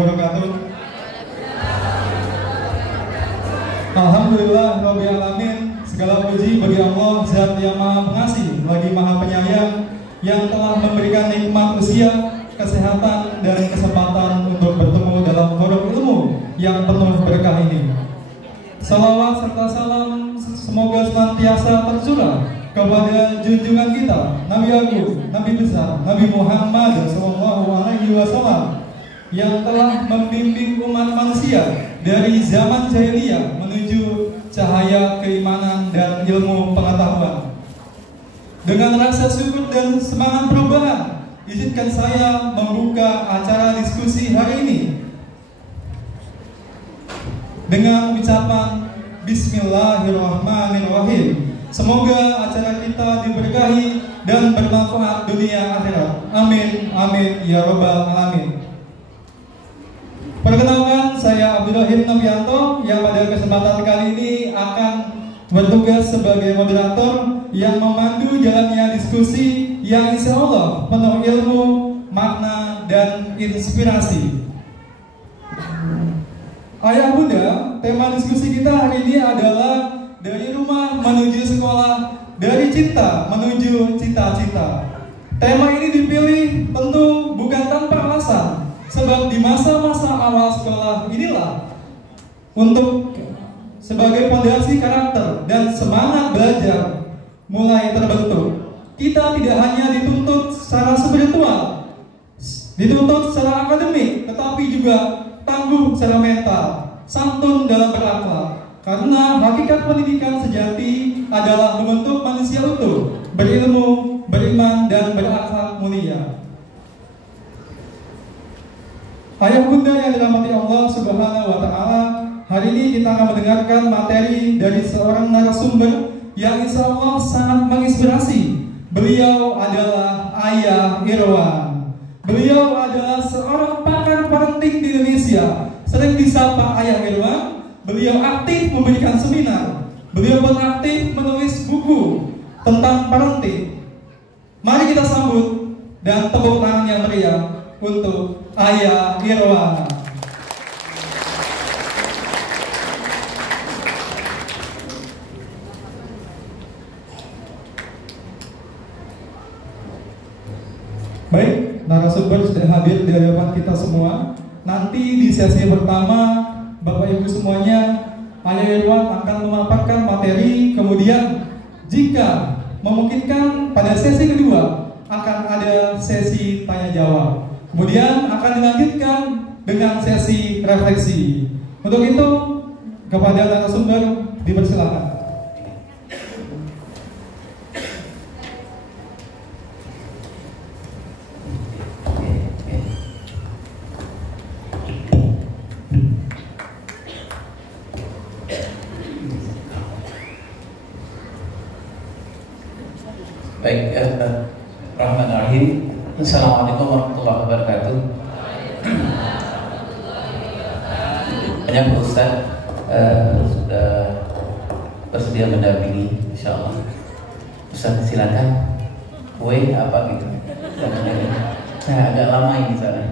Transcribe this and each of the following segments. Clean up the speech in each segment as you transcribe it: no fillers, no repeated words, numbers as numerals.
wabarakatuh. Alhamdulillah Rabbil Alamin. Segala puji bagi Allah, Zat yang Maha Pengasih lagi Maha Penyayang, yang telah memberikan nikmat usia, kesehatan, dan kesempatan untuk bertemu dalam forum ilmu yang penuh berkah ini. Salawat serta salam semoga senantiasa tercurah kepada junjungan kita, Nabi Agung, Nabi besar, Nabi Muhammad SAW, yang telah membimbing umat manusia dari zaman jahiliyah menuju cahaya keimanan dan ilmu pengetahuan. Dengan rasa syukur dan semangat perubahan, izinkan saya membuka acara diskusi hari ini dengan ucapan Bismillahirrahmanirrahim. Semoga acara kita diberkahi dan bermanfaat dunia akhirat. Amin, amin, ya robbal alamin. Perkenalkan, saya Abdurrahim Novianto yang pada kesempatan kali ini akan bertugas sebagai moderator yang memandu jalannya diskusi yang insya Allah penuh ilmu, makna, dan inspirasi. Ayah bunda, tema diskusi kita hari ini adalah dari rumah menuju sekolah, dari cinta menuju cita-cita. Tema ini dipilih tentu bukan tanpa alasan, sebab di masa-masa awal sekolah inilah untuk sebagai fondasi karakter dan semangat belajar mulai terbentuk. Kita tidak hanya dituntut secara spiritual, dituntut secara akademik, tetapi juga tangguh secara mental, santun dalam berakhlak. Karena hakikat pendidikan sejati adalah membentuk manusia utuh, berilmu, beriman, dan berakhlak mulia. Ayah bunda yang dirahmati Allah Subhanahu wa Ta'ala, hari ini kita akan mendengarkan materi dari seorang narasumber yang insya Allah sangat menginspirasi. Beliau adalah Ayah Irwan. Beliau adalah seorang pakar parenting di Indonesia, sering disapa Ayah Irwan. Beliau aktif memberikan seminar. Beliau pun aktif menulis buku tentang parenting. Mari kita sambut dan tepuk tangan yang meriah untuk Ayah Irwan. Baik, narasumber sudah hadir di hadapan kita semua. Nanti di sesi pertama, Bapak Ibu semuanya, Ayah Irwan akan memaparkan materi. Kemudian jika memungkinkan pada sesi kedua akan ada sesi tanya jawab. Kemudian akan dilanjutkan dengan sesi refleksi. Untuk itu kepada narasumber dipersilakan. Baik, Rahmanirrahim. Assalamualaikum warahmatullahi wabarakatuh. Banyak Pak Ustaz sudah bersedia mendampingi, insya Allah. Ustaz silakan. Kue apa gitu? Saya agak lama ini soalnya.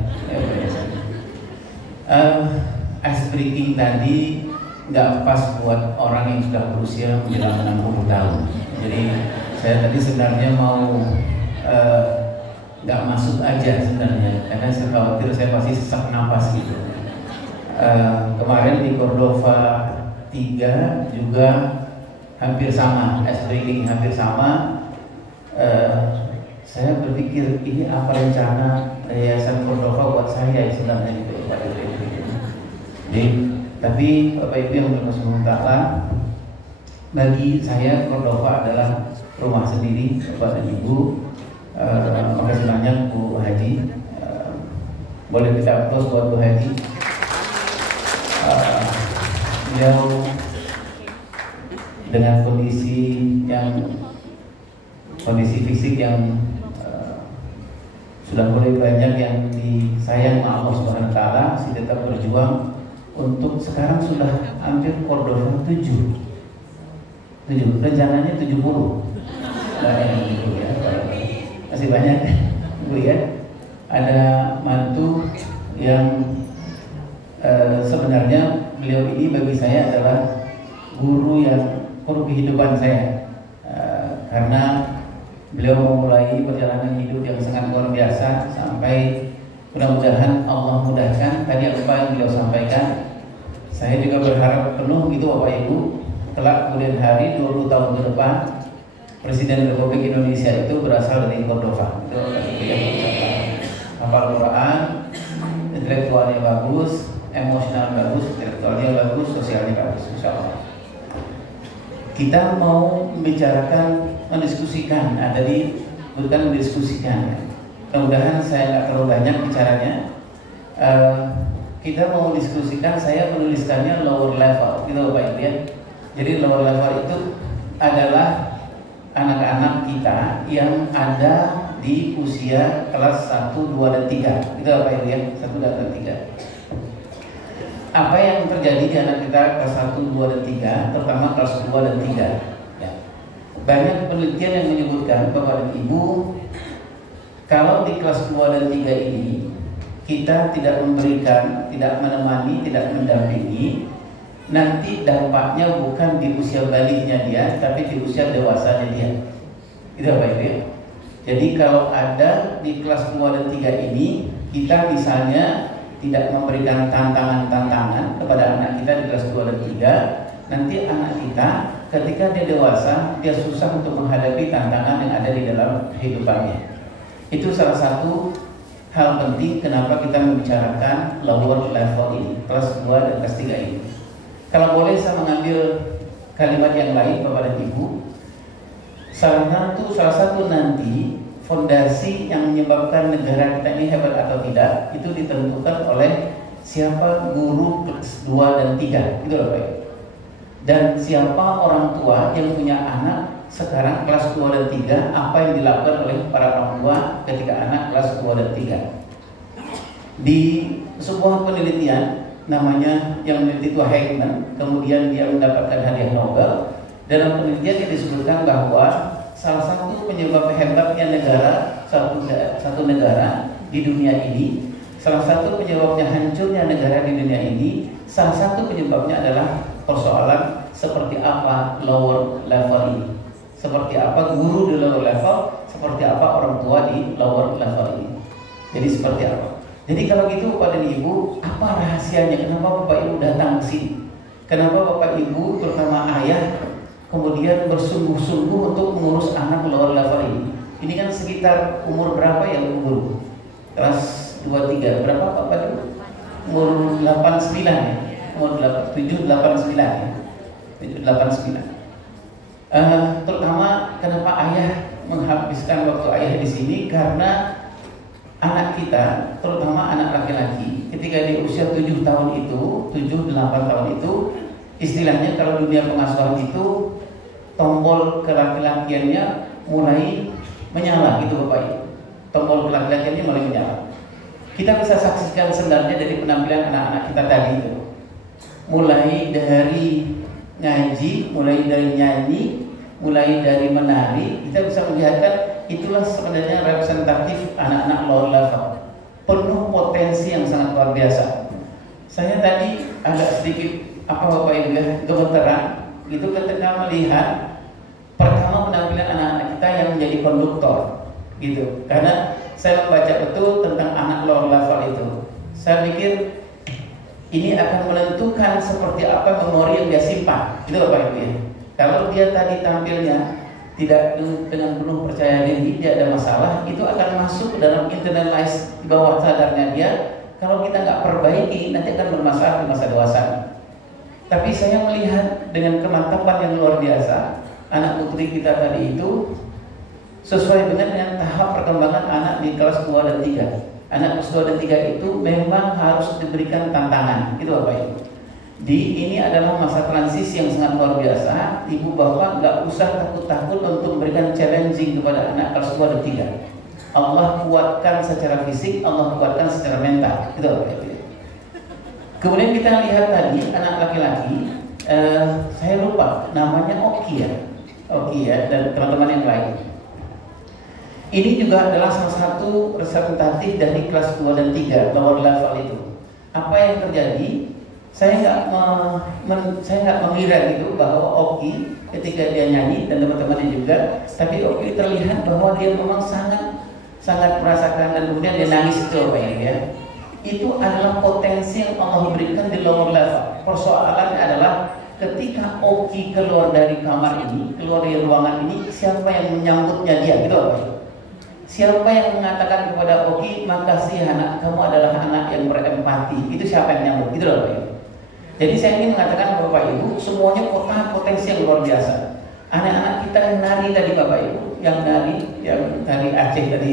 Ice breaking tadi nggak pas buat orang yang sudah berusia menjelang 60 tahun. Jadi saya tadi sebenarnya mau nggak masuk aja sebenarnya, karena saya khawatir saya pasti sesak napas gitu. Kemarin di Cordova 3 juga hampir sama, ice breaking hampir sama. Saya berpikir ini apa rencana Yayasan Cordova buat saya sebenarnya gitu. Jadi, tapi Bapak Ibu yang bermusyawarah, bagi saya Cordova adalah rumah sendiri Bapak dan Ibu. Makasih banyak Bu Haji. Boleh kita aplaus buat Bu Haji. Beliau dengan kondisi fisik yang sudah mulai banyak yang disayang Allah Subhanahu wa Ta'ala, masih tetap berjuang untuk sekarang sudah hampir Cordova 7, rencananya 70. Ya, masih banyak Bu ya. Ada mantu yang Sebenarnya beliau ini bagi saya adalah guru kehidupan saya, karena beliau memulai perjalanan hidup yang sangat luar biasa sampai mudah-mudahan Allah mudahkan tadi apa yang beliau sampaikan. Saya juga berharap penuh gitu Bapak Ibu, kelak kemudian hari 20 tahun ke depan Presiden Republik Indonesia itu berasal dari Cordova. Itu hafal Quran, intelektualnya bagus, emosional bagus, intelektualnya bagus, sosialnya bagus, insya Allah. Kita mau membicarakan, mendiskusikan, tadi bukan mendiskusikan. Mudah-mudahan saya nggak terlalu banyak bicaranya. Kita mau mendiskusikan, saya menuliskannya lower level, gitu Bapak Ibu ya. Jadi lower level itu adalah anak-anak kita yang ada di usia kelas 1, 2, dan 3. Itu Bapak Ibu ya, 1, 2, dan 3. Apa yang terjadi di anak kita kelas 1, 2, dan 3, terutama kelas 2 dan 3 ya. Banyak penelitian yang menyebutkan Bapak dan Ibu, kalau di kelas 2 dan 3 ini kita tidak memberikan, tidak menemani, tidak mendampingi, nanti dampaknya bukan di usia baliknya dia, tapi di usia dewasanya dia. Itu Bapak Ibu ya. Jadi kalau ada di kelas 2 dan 3 ini, kita misalnya tidak memberikan tantangan-tantangan kepada anak kita di kelas 2 dan 3, nanti anak kita ketika dia dewasa, dia susah untuk menghadapi tantangan yang ada di dalam kehidupannya. Itu salah satu hal penting kenapa kita membicarakan lower level ini, kelas 2 dan kelas 3 ini. Kalau boleh saya mengambil kalimat yang lain Bapak dan Ibu, salah satu nanti fondasi yang menyebabkan negara kita ini hebat atau tidak itu ditentukan oleh siapa guru kelas 2 dan 3, itu loh Pak. Dan siapa orang tua yang punya anak sekarang kelas 2 dan 3, apa yang dilakukan oleh para orang tua ketika anak kelas 2 dan 3. Di sebuah penelitian namanya yang meneliti itu Heckman, kemudian dia mendapatkan hadiah Nobel. Dalam penelitian disebutkan bahwa salah satu penyebab hebatnya satu negara di dunia ini, salah satu penyebabnya hancurnya negara di dunia ini, salah satu penyebabnya adalah persoalan seperti apa lower level ini, seperti apa guru di lower level, seperti apa orang tua di lower level ini. Jadi seperti apa? Jadi kalau gitu Bapak dan Ibu, apa rahasianya? Kenapa Bapak Ibu datang ke sini? Kenapa Bapak Ibu terutama ayah kemudian bersungguh-sungguh untuk mengurus anak lower level ini? Ini kan sekitar umur berapa ya Bu Guru? Kelas 2, 3, berapa Bapak Ibu? Umur 89 ya? Umur 7, 89 ya? 7, 89. Terutama kenapa ayah menghabiskan waktu ayah di sini? Karena anak kita, terutama anak laki-laki, ketika di usia 7 tahun itu, 7-8 tahun itu, istilahnya kalau dunia pengasuhan itu tombol kelaki-lakiannya mulai menyala gitu Bapak Ibu. Tombol kelaki-lakiannya mulai menyala. Kita bisa saksikan sebenarnya dari penampilan anak-anak kita tadi itu. Mulai dari ngaji, mulai dari nyanyi, mulai dari menari, kita bisa melihatkan itulah sebenarnya representatif anak-anak lower level, penuh potensi yang sangat luar biasa. Saya tadi agak sedikit Bapak Ibu ya, gemeteran itu ketika melihat pertama penampilan anak-anak kita yang menjadi konduktor gitu, karena saya membaca betul tentang anak lower level itu. Saya pikir ini akan menentukan seperti apa memori yang dia simpan, itu Bapak Ibu ya. Kalau dia tadi tampilnya tidak dengan penuh percaya diri, dia ada masalah, itu akan masuk ke dalam internalize di bawah sadarnya dia. Kalau kita nggak perbaiki, nanti akan bermasalah di masa dewasa. Tapi saya melihat dengan kemantapan yang luar biasa, anak putri kita tadi itu sesuai dengan tahap perkembangan anak di kelas 2 dan 3. Anak kelas 2 dan 3 itu memang harus diberikan tantangan, itu Bapak Ibu. Ini adalah masa transisi yang sangat luar biasa. Ibu bapak nggak usah takut-takut untuk memberikan challenging kepada anak kelas 2 dan 3. Allah kuatkan secara fisik, Allah kuatkan secara mental. Itu apa itu? Kemudian kita lihat tadi anak laki-laki, saya lupa namanya Oki ya, dan teman-teman yang lain. Ini juga adalah salah satu representatif dari kelas 2 dan 3 lower level itu. Apa yang terjadi terjadi, saya nggak mengira gitu bahwa Oki ketika dia nyanyi dan teman-temannya juga, tapi Oki terlihat bahwa dia memang sangat merasakan dan kemudian dia nangis itu apa ya? Itu adalah potensi yang Allah berikan di lower level. Persoalannya adalah ketika Oki keluar dari kamar ini, keluar dari ruangan ini, siapa yang menyambutnya dia gitu apa ya? Siapa yang mengatakan kepada Oki, makasih anak, kamu adalah anak yang berempati. Itu siapa yang nyambut gitu loh Pak Ibu. Jadi saya ingin mengatakan Bapak Ibu, semuanya potensi yang luar biasa. Anak-anak kita yang nari tadi Bapak Ibu, yang dari Aceh tadi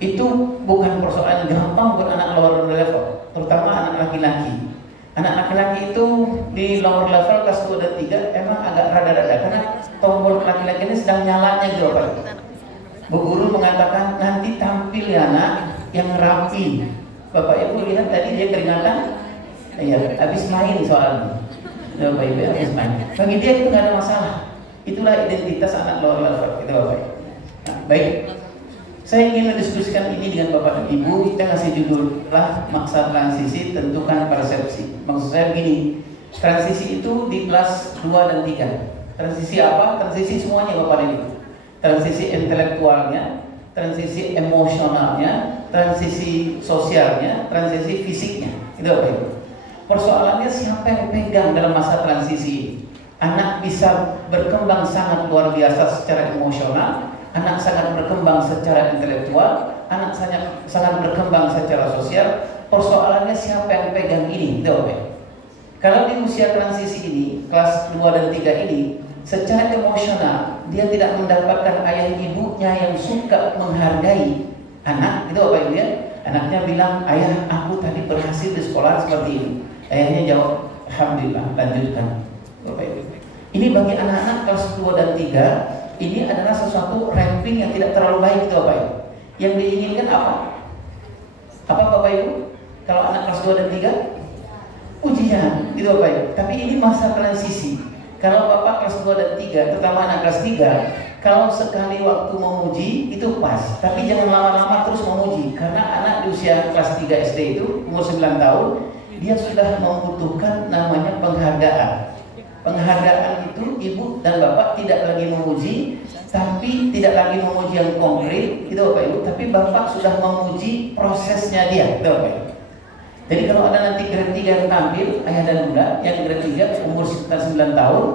itu bukan persoalan gampang buat anak lower level, terutama anak laki-laki. Anak laki-laki itu di lower level kelas 2 dan 3 emang agak rada-rada karena tombol laki-laki ini sedang nyalanya gitu Bapak Ibu. Bu guru mengatakan nanti tampil ya anak yang rapi. Bapak Ibu lihat tadi dia keringatan. Iya, habis main soalnya. Bapak Ibu habis main. Bagi dia itu nggak ada masalah. Itulah identitas anak lower level itu Bapak Ibu. Nah, baik. Saya ingin mendiskusikan ini dengan Bapak dan Ibu. Kita ngasih judul lah maksa transisi tentukan persepsi. Maksud saya begini, transisi itu di kelas 2 dan 3. Transisi apa? Transisi semuanya Bapak dan Ibu. Transisi intelektualnya, transisi emosionalnya, transisi sosialnya, transisi fisiknya. Itu Bapak Ibu. Persoalannya siapa yang pegang dalam masa transisi ini? Anak bisa berkembang sangat luar biasa secara emosional, anak sangat berkembang secara intelektual, anak sangat berkembang secara sosial. Persoalannya siapa yang pegang ini? Itu Bapak Ibu. Kalau di usia transisi ini, kelas 2 dan 3 ini, secara emosional dia tidak mendapatkan ayah ibunya yang suka menghargai anak, itu Bapak Ibu ya. Anaknya bilang, ayah aku tadi berhasil di sekolah seperti ini. Ayahnya jawab, alhamdulillah, lanjutkan Bapak Ibu. Ini bagi anak-anak kelas 2 dan 3, ini adalah sesuatu ranking yang tidak terlalu baik itu Bapak Ibu. Yang diinginkan apa? Apa Bapak Ibu? Kalau anak kelas 2 dan 3, ujian gitu Bapak Ibu. Tapi ini masa transisi. Kalau Bapak kelas 2 dan 3, terutama anak kelas 3, kalau sekali waktu memuji itu pas, tapi jangan lama-lama terus memuji. Karena anak di usia kelas 3 SD itu umur 9 tahun, dia sudah membutuhkan namanya penghargaan. Penghargaan itu ibu dan bapak tidak lagi memuji, tapi tidak lagi memuji yang konkret, itu Bapak Ibu, tapi bapak sudah memuji prosesnya dia, itu Bapak Ibu. Jadi kalau ada nanti grade 3 yang tampil, ayah dan bunda, yang grade 3 umur sekitar 9 tahun,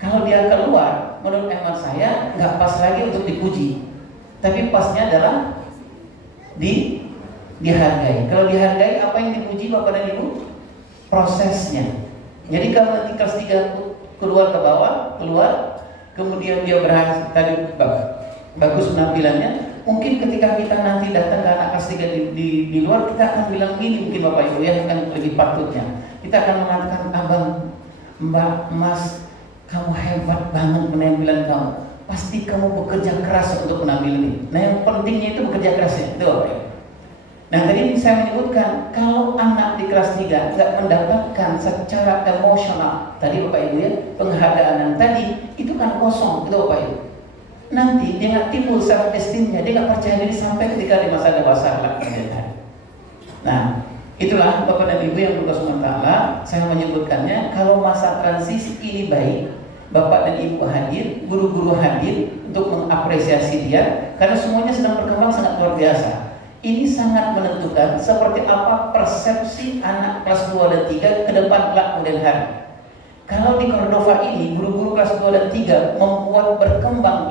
kalau dia keluar, menurut hemat saya nggak pas lagi untuk dipuji, tapi pasnya adalah dihargai. Kalau dihargai, apa yang dipuji Bapak dan Ibu? Prosesnya. Jadi kalau nanti kelas 3 keluar ke bawah, kemudian dia berhasil tadi bagus penampilannya, mungkin ketika kita nanti datang ke anak kelas 3 di luar, kita akan bilang gini mungkin Bapak Ibu ya, yang lebih patutnya. Kita akan mengatakan, abang, mbak, mas, kamu hebat banget penampilan kamu. Pasti kamu bekerja keras untuk penampilan ini. Nah yang pentingnya itu bekerja kerasnya, itu Bapak Ibu. Nah tadi saya menyebutkan kalau anak di kelas 3 nggak mendapatkan secara emosional tadi Bapak Ibu ya, penghargaan yang tadi itu kan kosong itu Bapak Ibu. Nanti dia nggak timbul self esteemnya, dia nggak percaya diri sampai ketika di masa dewasa. Nah itulah Bapak dan Ibu yang berkah ta'ala, saya menyebutkannya kalau masa transisi ini baik, Bapak dan Ibu hadir, guru-guru hadir untuk mengapresiasi dia karena semuanya sedang berkembang sangat luar biasa. Ini sangat menentukan seperti apa persepsi anak kelas 2 dan 3 ke depan kelak kemudian hari. Kalau di Cordova ini guru-guru kelas 2 dan 3 membuat berkembang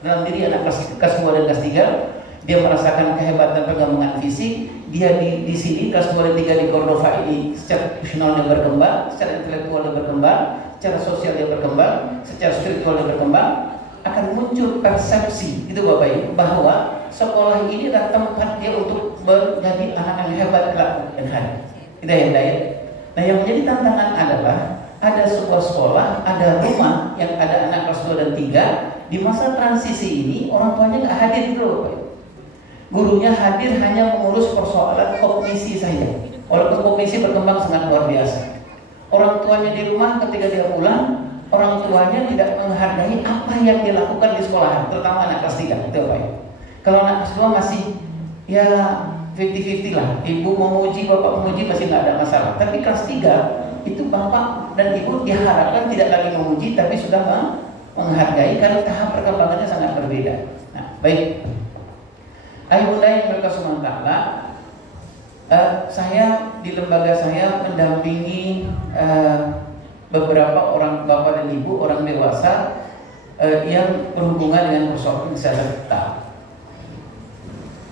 dalam diri anak kelas 2 dan kelas 3, dia merasakan kehebatan perkembangan fisik, dia di sini kelas 2 dan 3 di Cordova ini secara emosional dia berkembang, secara intelektual dia berkembang, secara sosial dia berkembang, secara spiritual dia berkembang, akan muncul persepsi itu Bapak Ibu bahwa sekolah ini adalah tempat dia untuk menjadi anak yang hebat kelak dan hari. Hidayah. Nah yang menjadi tantangan adalah ada sebuah sekolah, ada rumah yang ada anak kelas 2 dan 3 di masa transisi ini orang tuanya nggak hadir gitu Bapak Ibu. Gurunya hadir hanya mengurus persoalan kognisi saja. Walaupun kognisi berkembang sangat luar biasa. Orang tuanya di rumah ketika dia pulang, orang tuanya tidak menghargai apa yang dilakukan di sekolah, terutama anak kelas 3 itu Bapak Ibu. Kalau anak kelas 2 masih ya 50-50 lah. Ibu memuji, bapak memuji masih nggak ada masalah. Tapi kelas 3 itu bapak dan ibu diharapkan tidak lagi memuji, tapi sudah menghargai karena tahap perkembangannya sangat berbeda. Nah, baik. Ayah bunda yang berkasih Allah, saya di lembaga saya mendampingi beberapa orang bapak dan ibu, orang dewasa yang berhubungan dengan persoalan kesehatan.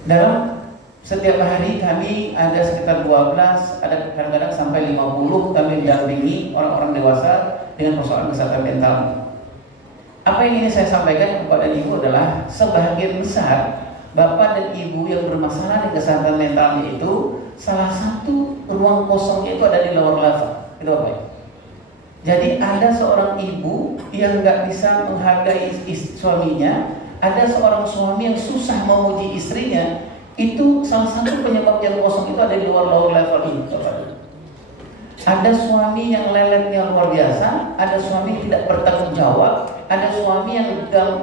Dalam setiap hari kami ada sekitar 12, ada kadang-kadang sampai 50 kami mendampingi orang-orang dewasa dengan persoalan kesehatan mental. Apa yang ingin saya sampaikan kepada ibu adalah sebagian besar bapak dan ibu yang bermasalah dengan kesehatan mentalnya itu salah satu ruang kosongnya itu ada di lower level. Itu apa ya? Jadi ada seorang ibu yang nggak bisa menghargai suaminya, ada seorang suami yang susah memuji istrinya. Itu salah satu penyebab yang kosong itu ada di lower level ini. Ada suami yang leletnya luar biasa, ada suami yang tidak bertanggung jawab, ada suami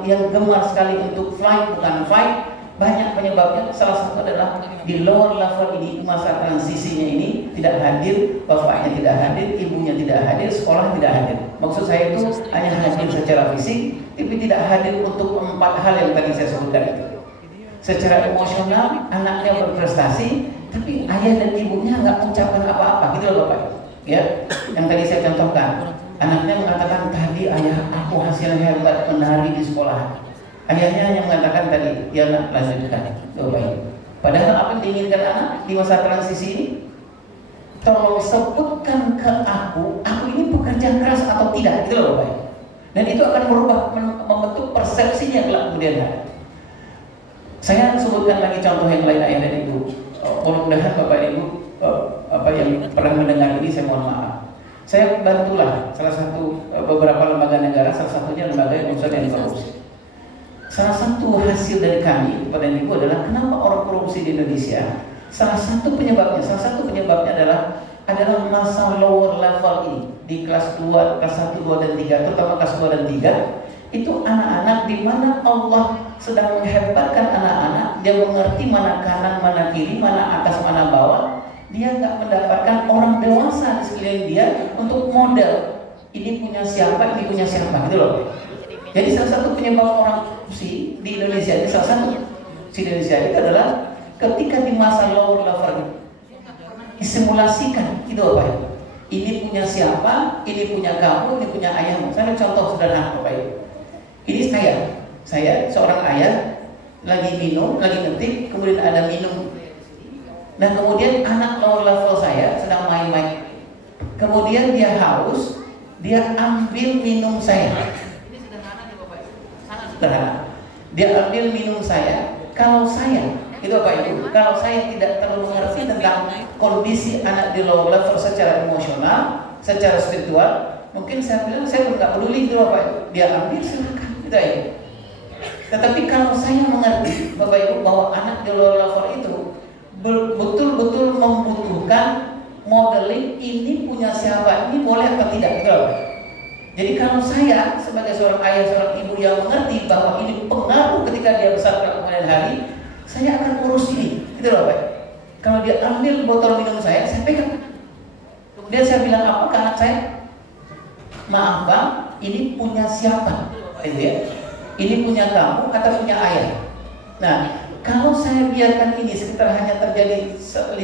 yang gemar sekali untuk flight bukan fight. Banyak penyebabnya. Salah satu adalah di lower level ini, masa transisinya ini tidak hadir, bapaknya tidak hadir, ibunya tidak hadir, sekolah tidak hadir. Maksud saya itu hanya hadir secara fisik, tapi tidak hadir untuk 4 hal yang tadi saya sebutkan itu. Secara emosional anaknya berprestasi, tapi ayah dan ibunya nggak mengucapkan apa-apa, gitu loh bapak. Ya, yang tadi saya contohkan, anaknya mengatakan tadi ayah aku hasilnya hebat menari di sekolah. Ayahnya yang mengatakan tadi, ya nak lanjutkan, baik. Padahal apa yang diinginkan anak di masa transisi ini? Tolong sebutkan ke aku ini pekerja keras atau tidak, gitu loh baik. Dan itu akan merubah, membentuk persepsinya kelak kemudian hari. Saya sebutkan lagi contoh yang lain ayah dan ibu. Mudah-mudahan bapak dan ibu apa yang pernah mendengar ini saya mohon maaf. Saya bantulah salah satu beberapa lembaga negara, salah satunya lembaga yang berusaha dengan korupsi. Salah satu hasil dari kami kepada ibu adalah kenapa orang korupsi di Indonesia. Salah satu penyebabnya adalah masa lower level ini di kelas 2, kelas 1, 2 dan 3, terutama kelas 2 dan 3 itu anak-anak di mana Allah sedang menghebatkan anak-anak, dia mengerti mana kanan, mana kiri, mana atas, mana bawah. Dia nggak mendapatkan orang dewasa di sekeliling dia untuk model. Ini punya siapa, ini punya siapa, gitu loh. Jadi salah satu penyebab orang korupsi di Indonesia ini itu adalah ketika di masa lower level disimulasikan, gitu apa ya? Ini punya siapa, ini punya kamu, ini punya ayahmu. Saya contoh sederhana Bapak Ibu. Ini saya seorang ayah lagi minum, lagi ngetik, kemudian ada minum. Dan kemudian anak lower level saya sedang main-main. Kemudian dia haus, dia ambil minum saya. Ini sederhana nih Bapak Ibu. Sangat sederhana. Dia ambil minum saya. Kalau saya, itu Bapak Ibu, kalau saya tidak terlalu mengerti tentang kondisi anak di lower level secara emosional, secara spiritual, mungkin saya bilang saya nggak peduli itu Bapak Ibu. Dia ambil silakan, itu aja. Tetapi kalau saya mengerti Bapak Ibu bahwa anak di lower level itu betul-betul membutuhkan modeling, ini punya siapa, ini boleh atau tidak, gitu loh. Jadi kalau saya sebagai seorang ayah, seorang ibu yang mengerti bahwa ini pengaruh ketika dia besar kemudian hari, saya akan urus ini, gitu loh Pak. Kalau dia ambil botol minum saya pegang. Kemudian saya bilang apa ke anak saya? Maaf Bang, ini punya siapa? Gitu ya. Ini punya kamu atau punya ayah? Nah, kalau saya biarkan ini sekitar hanya terjadi 5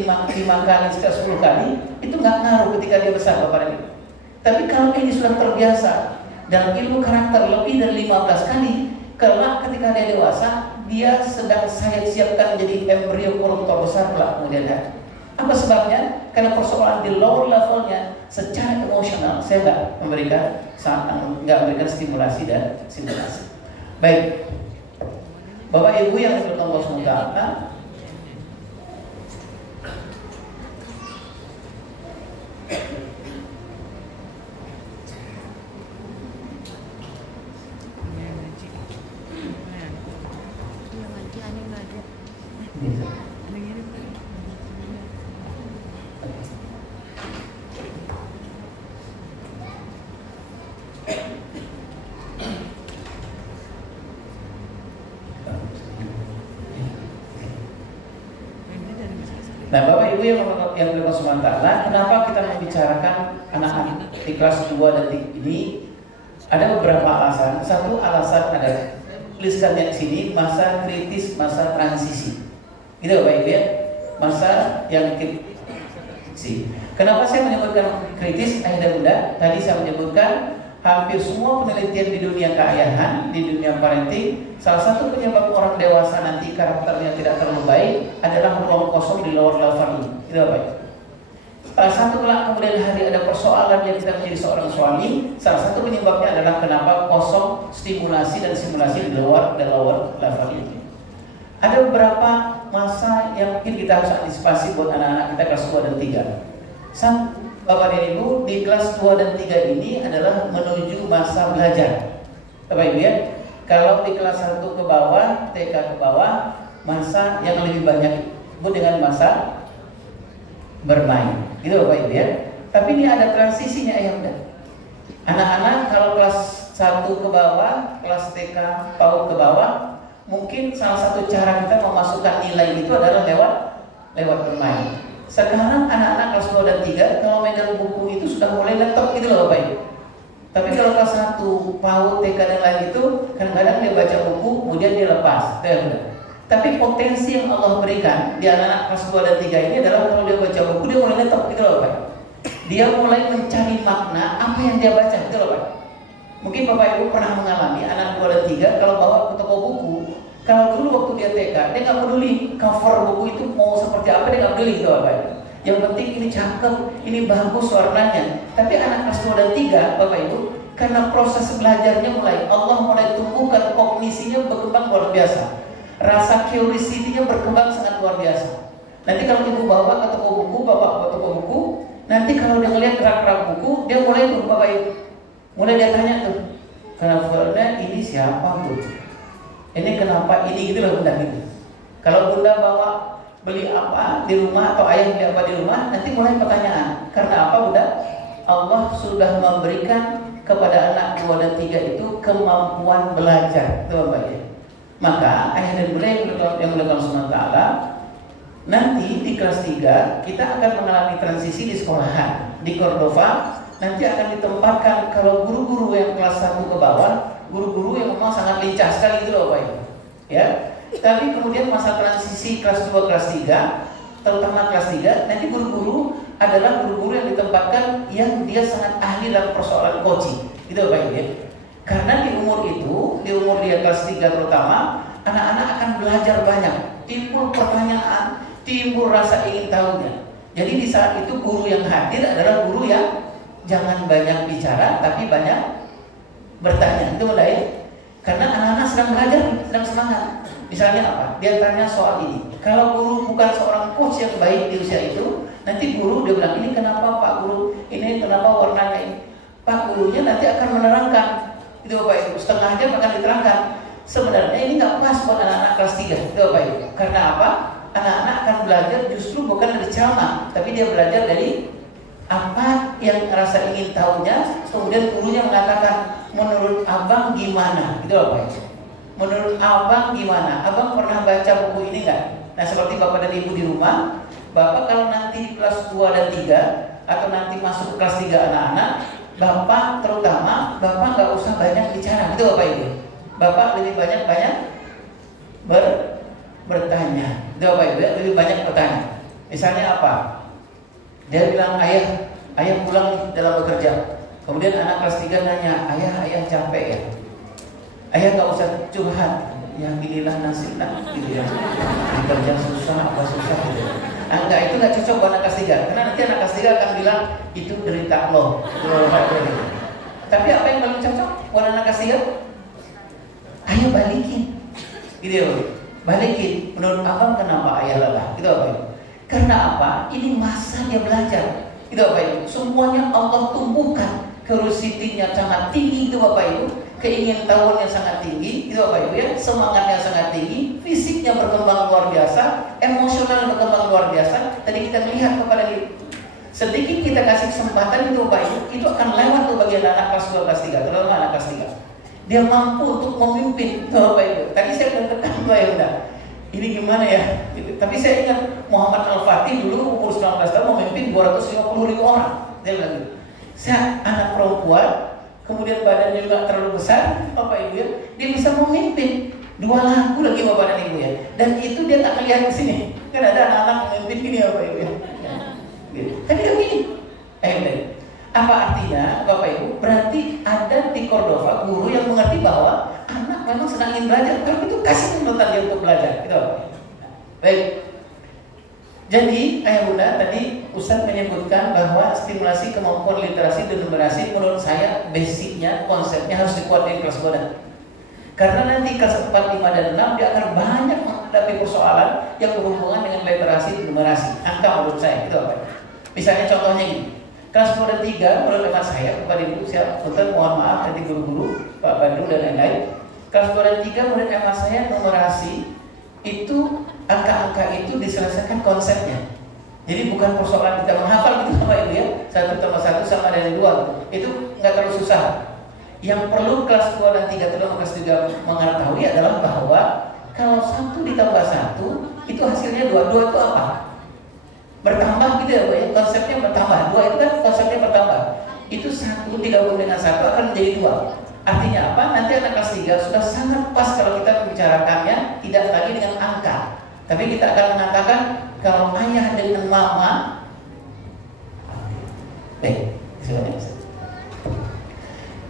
kali, sekitar 10 kali, itu nggak ngaruh ketika dia besar Bapak dan Ibu. Tapi kalau ini sudah terbiasa dalam ilmu karakter lebih dari 15 kali, kelak ketika dia dewasa, dia sedang saya siapkan menjadi embrio koruptor besar kelak kemudian hari. Apa sebabnya? Karena persoalan di lower levelnya secara emosional saya nggak memberikan stimulasi dan simulasi. Baik, Bapak Ibu yang diberkahi Allah SWT, Bapak Ibu yang berkenan sementara, kenapa kita membicarakan anak-anak di kelas 2 dan 3 ini? Ada beberapa alasan. Satu alasan adalah tuliskannya di sini masa kritis, masa transisi. Gitu Bapak Ibu ya, masa yang kritis. Kenapa saya menyebutkan kritis, ayah dan bunda? Tadi saya menyebutkan hampir semua penelitian di dunia keayahan, di dunia parenting, salah satu penyebab orang dewasa nanti karakternya tidak terlalu baik adalah ruang kosong di lower level ini. Gitu Bapak Ibu. Salah satu kelak kemudian hari ada persoalan yang kita menjadi seorang suami, salah satu penyebabnya adalah kenapa kosong stimulasi dan simulasi di lower level ini. Ada beberapa masa yang mungkin kita harus antisipasi buat anak-anak kita kelas 2 dan 3. Bapak dan Ibu, di kelas 2 dan 3 ini adalah menuju masa belajar. Bapak Ibu ya, kalau di kelas 1 ke bawah, TK ke bawah, masa yang lebih banyak disebut dengan masa bermain. Gitu Bapak Ibu ya. Tapi ini ada transisinya ya udah. Anak-anak kalau kelas 1 ke bawah, kelas TK PAUD ke bawah, mungkin salah satu cara kita memasukkan nilai itu adalah lewat bermain. Sekarang anak-anak kelas 2 dan 3 kalau megang buku itu sudah mulai laptop gitu loh Bapak Ibu. Tapi kalau kelas 1 PAUD, TK dan lain itu kadang-kadang dia baca buku kemudian dia lepas. Tapi potensi yang Allah berikan di anak-anak kelas 2 dan 3 ini adalah kalau dia baca buku dia mulai laptop gitu loh Bapak. Dia mulai mencari makna apa yang dia baca gitu loh Bapak. Mungkin Bapak Ibu pernah mengalami anak 2 dan 3 kalau bawa ke toko buku. Kalau dulu waktu dia TK, dia nggak peduli cover buku itu mau seperti apa, dia nggak beli gitu Bapak Ibu. Yang penting ini cakep, ini bagus warnanya. Tapi anak kelas 2 dan 3 Bapak Ibu, karena proses belajarnya Allah mulai tumbuhkan kognisinya berkembang luar biasa. Rasa curiosity-nya berkembang sangat luar biasa. Nanti kalau ibu bawa ke toko buku, bapak ke toko buku, nanti kalau dia ngelihat rak-rak buku, dia mulai tuh Bapak Ibu, mulai dia tanya tuh, kenapa ini siapa Bu? Ini kenapa ini gitu loh bunda gitu. Kalau bunda bawa beli apa di rumah atau ayah beli apa di rumah, nanti mulai pertanyaan. Karena apa bunda? Allah sudah memberikan kepada anak 2 dan 3 itu kemampuan belajar, itu Bapak Ibu. Maka ayah dan bunda yang melakukan sementara nanti di kelas 3 kita akan mengalami transisi di sekolahan di Cordova. Nanti akan ditempatkan kalau guru-guru yang kelas 1 ke bawah, guru-guru yang memang sangat lincah sekali gitu loh Pak Ibu. Ya. Tapi kemudian masa transisi kelas 2 kelas 3, terutama kelas 3, nanti guru-guru adalah guru-guru yang ditempatkan yang dia sangat ahli dalam persoalan coaching. Gitu Pak Ibu ya. Karena di umur itu, di umur dia kelas 3 terutama, anak-anak akan belajar banyak, timbul pertanyaan, timbul rasa ingin tahunya. Jadi di saat itu guru yang hadir adalah guru yang jangan banyak bicara tapi banyak bertanya. Itu mudah ya. Karena anak-anak sedang belajar, sedang semangat. Misalnya apa? Dia tanya soal ini. Kalau guru bukan seorang coach yang baik di usia itu, nanti guru dia bilang, ini kenapa Pak Guru? Ini kenapa warnanya ini? Pak gurunya nanti akan menerangkan. Itu Bapak Ibu, setengah jam akan diterangkan. Sebenarnya ini nggak pas buat anak-anak kelas 3. Itu Bapak Ibu. Karena apa? Anak-anak akan belajar justru bukan dari ceramah, tapi dia belajar dari apa yang rasa ingin tahunya. Kemudian gurunya mengatakan, menurut abang gimana? Itu Bapak Ibu. Menurut abang gimana? Abang pernah baca buku ini nggak? Nah seperti Bapak dan Ibu di rumah, Bapak kalau nanti di kelas 2 dan 3 atau nanti masuk kelas 3 anak-anak, Bapak terutama, Bapak nggak usah banyak bicara. Itu Bapak Ibu. Bapak lebih banyak bertanya. Itu Bapak Ibu, lebih banyak bertanya. Misalnya apa? Dia bilang, ayah pulang dalam bekerja. Kemudian anak kelas 3 nanya, ayah capek ya? Ayah nggak usah curhat. Ya inilah nasib nak, gitu ya. Bekerja susah, apa susah gitu. Enggak, itu nggak cocok buat anak kelas 3. Karena nanti anak kelas 3 akan bilang, itu derita lo. Tapi apa yang paling cocok buat anak kelas 3? Ayo balikin. Gitu ya, balikin. Menurut abang kenapa ayah lelah? Gitu apa ya? Karena apa? Ini masa dia belajar. Itu Bapak Ibu. Semuanya Allah tumbuhkan. Curiosity-nya sangat tinggi itu Bapak Ibu. Keingin tahuannya sangat tinggi. Itu Bapak Ibu ya. Semangatnya sangat tinggi. Fisiknya berkembang luar biasa. Emosional berkembang luar biasa. Tadi kita melihat kepada diri. Sedikit kita kasih kesempatan itu Bapak Ibu, itu akan lewat tuh bagian anak kelas 2 kelas 3, terutama anak kelas 3. Dia mampu untuk memimpin Bapak Ibu. Tadi saya udah tekan Bapak Ibu. Ini gimana ya? Gitu. Tapi saya ingat Muhammad Al-Fatih dulu umur 19 tahun memimpin 250.000 orang. Dia bilang gitu. Saya anak perempuan, kemudian badannya juga terlalu besar, Bapak Ibu ya, dia bisa memimpin 2 lagu lagi Bapak dan Ibu ya. Dan itu dia tak lihat di sini. Kan ada anak-anak memimpin gini Bapak Ibu ya. Gitu. Tapi dia begini. Apa artinya Bapak Ibu? Berarti ada di Cordova guru yang mengerti bahwa anak memang senang ingin belajar. Kalau itu kasih tuntutan dia untuk belajar. Gitu. Baik. Jadi ayah bunda tadi Ustadz menyebutkan bahwa stimulasi kemampuan literasi dan numerasi menurut saya basicnya, konsepnya harus dikuatkan di kelas 2. Karena nanti kelas 4, 5, dan 6 dia akan banyak menghadapi persoalan yang berhubungan dengan literasi dan numerasi. Angka menurut saya itu apa? Misalnya contohnya ini, kelas 2 dan 3 menurut hemat saya kepada ibu saya, Ustadz mohon maaf nanti guru-guru Pak Bandung dan lain-lain. Kelas 2 dan 3 menurut hemat saya numerasi itu angka-angka itu diselesaikan konsepnya. Jadi bukan persoalan kita menghafal gitu Bapak Ibu ya, 1 tambah 1 sama dengan 2. Itu nggak terlalu susah. Yang perlu kelas 2 dan 3 terutama kelas 3 mengetahui adalah bahwa kalau 1 ditambah 1 itu hasilnya 2. 2 itu apa? Bertambah gitu ya Pak ya, konsepnya bertambah. 2 itu kan konsepnya bertambah. Itu 1 digabung dengan 1 akan menjadi 2. Artinya apa? Nanti anak kelas 3 sudah sangat pas kalau kita membicarakannya tidak lagi dengan angka. Tapi kita akan mengatakan kalau ayah dengan mama,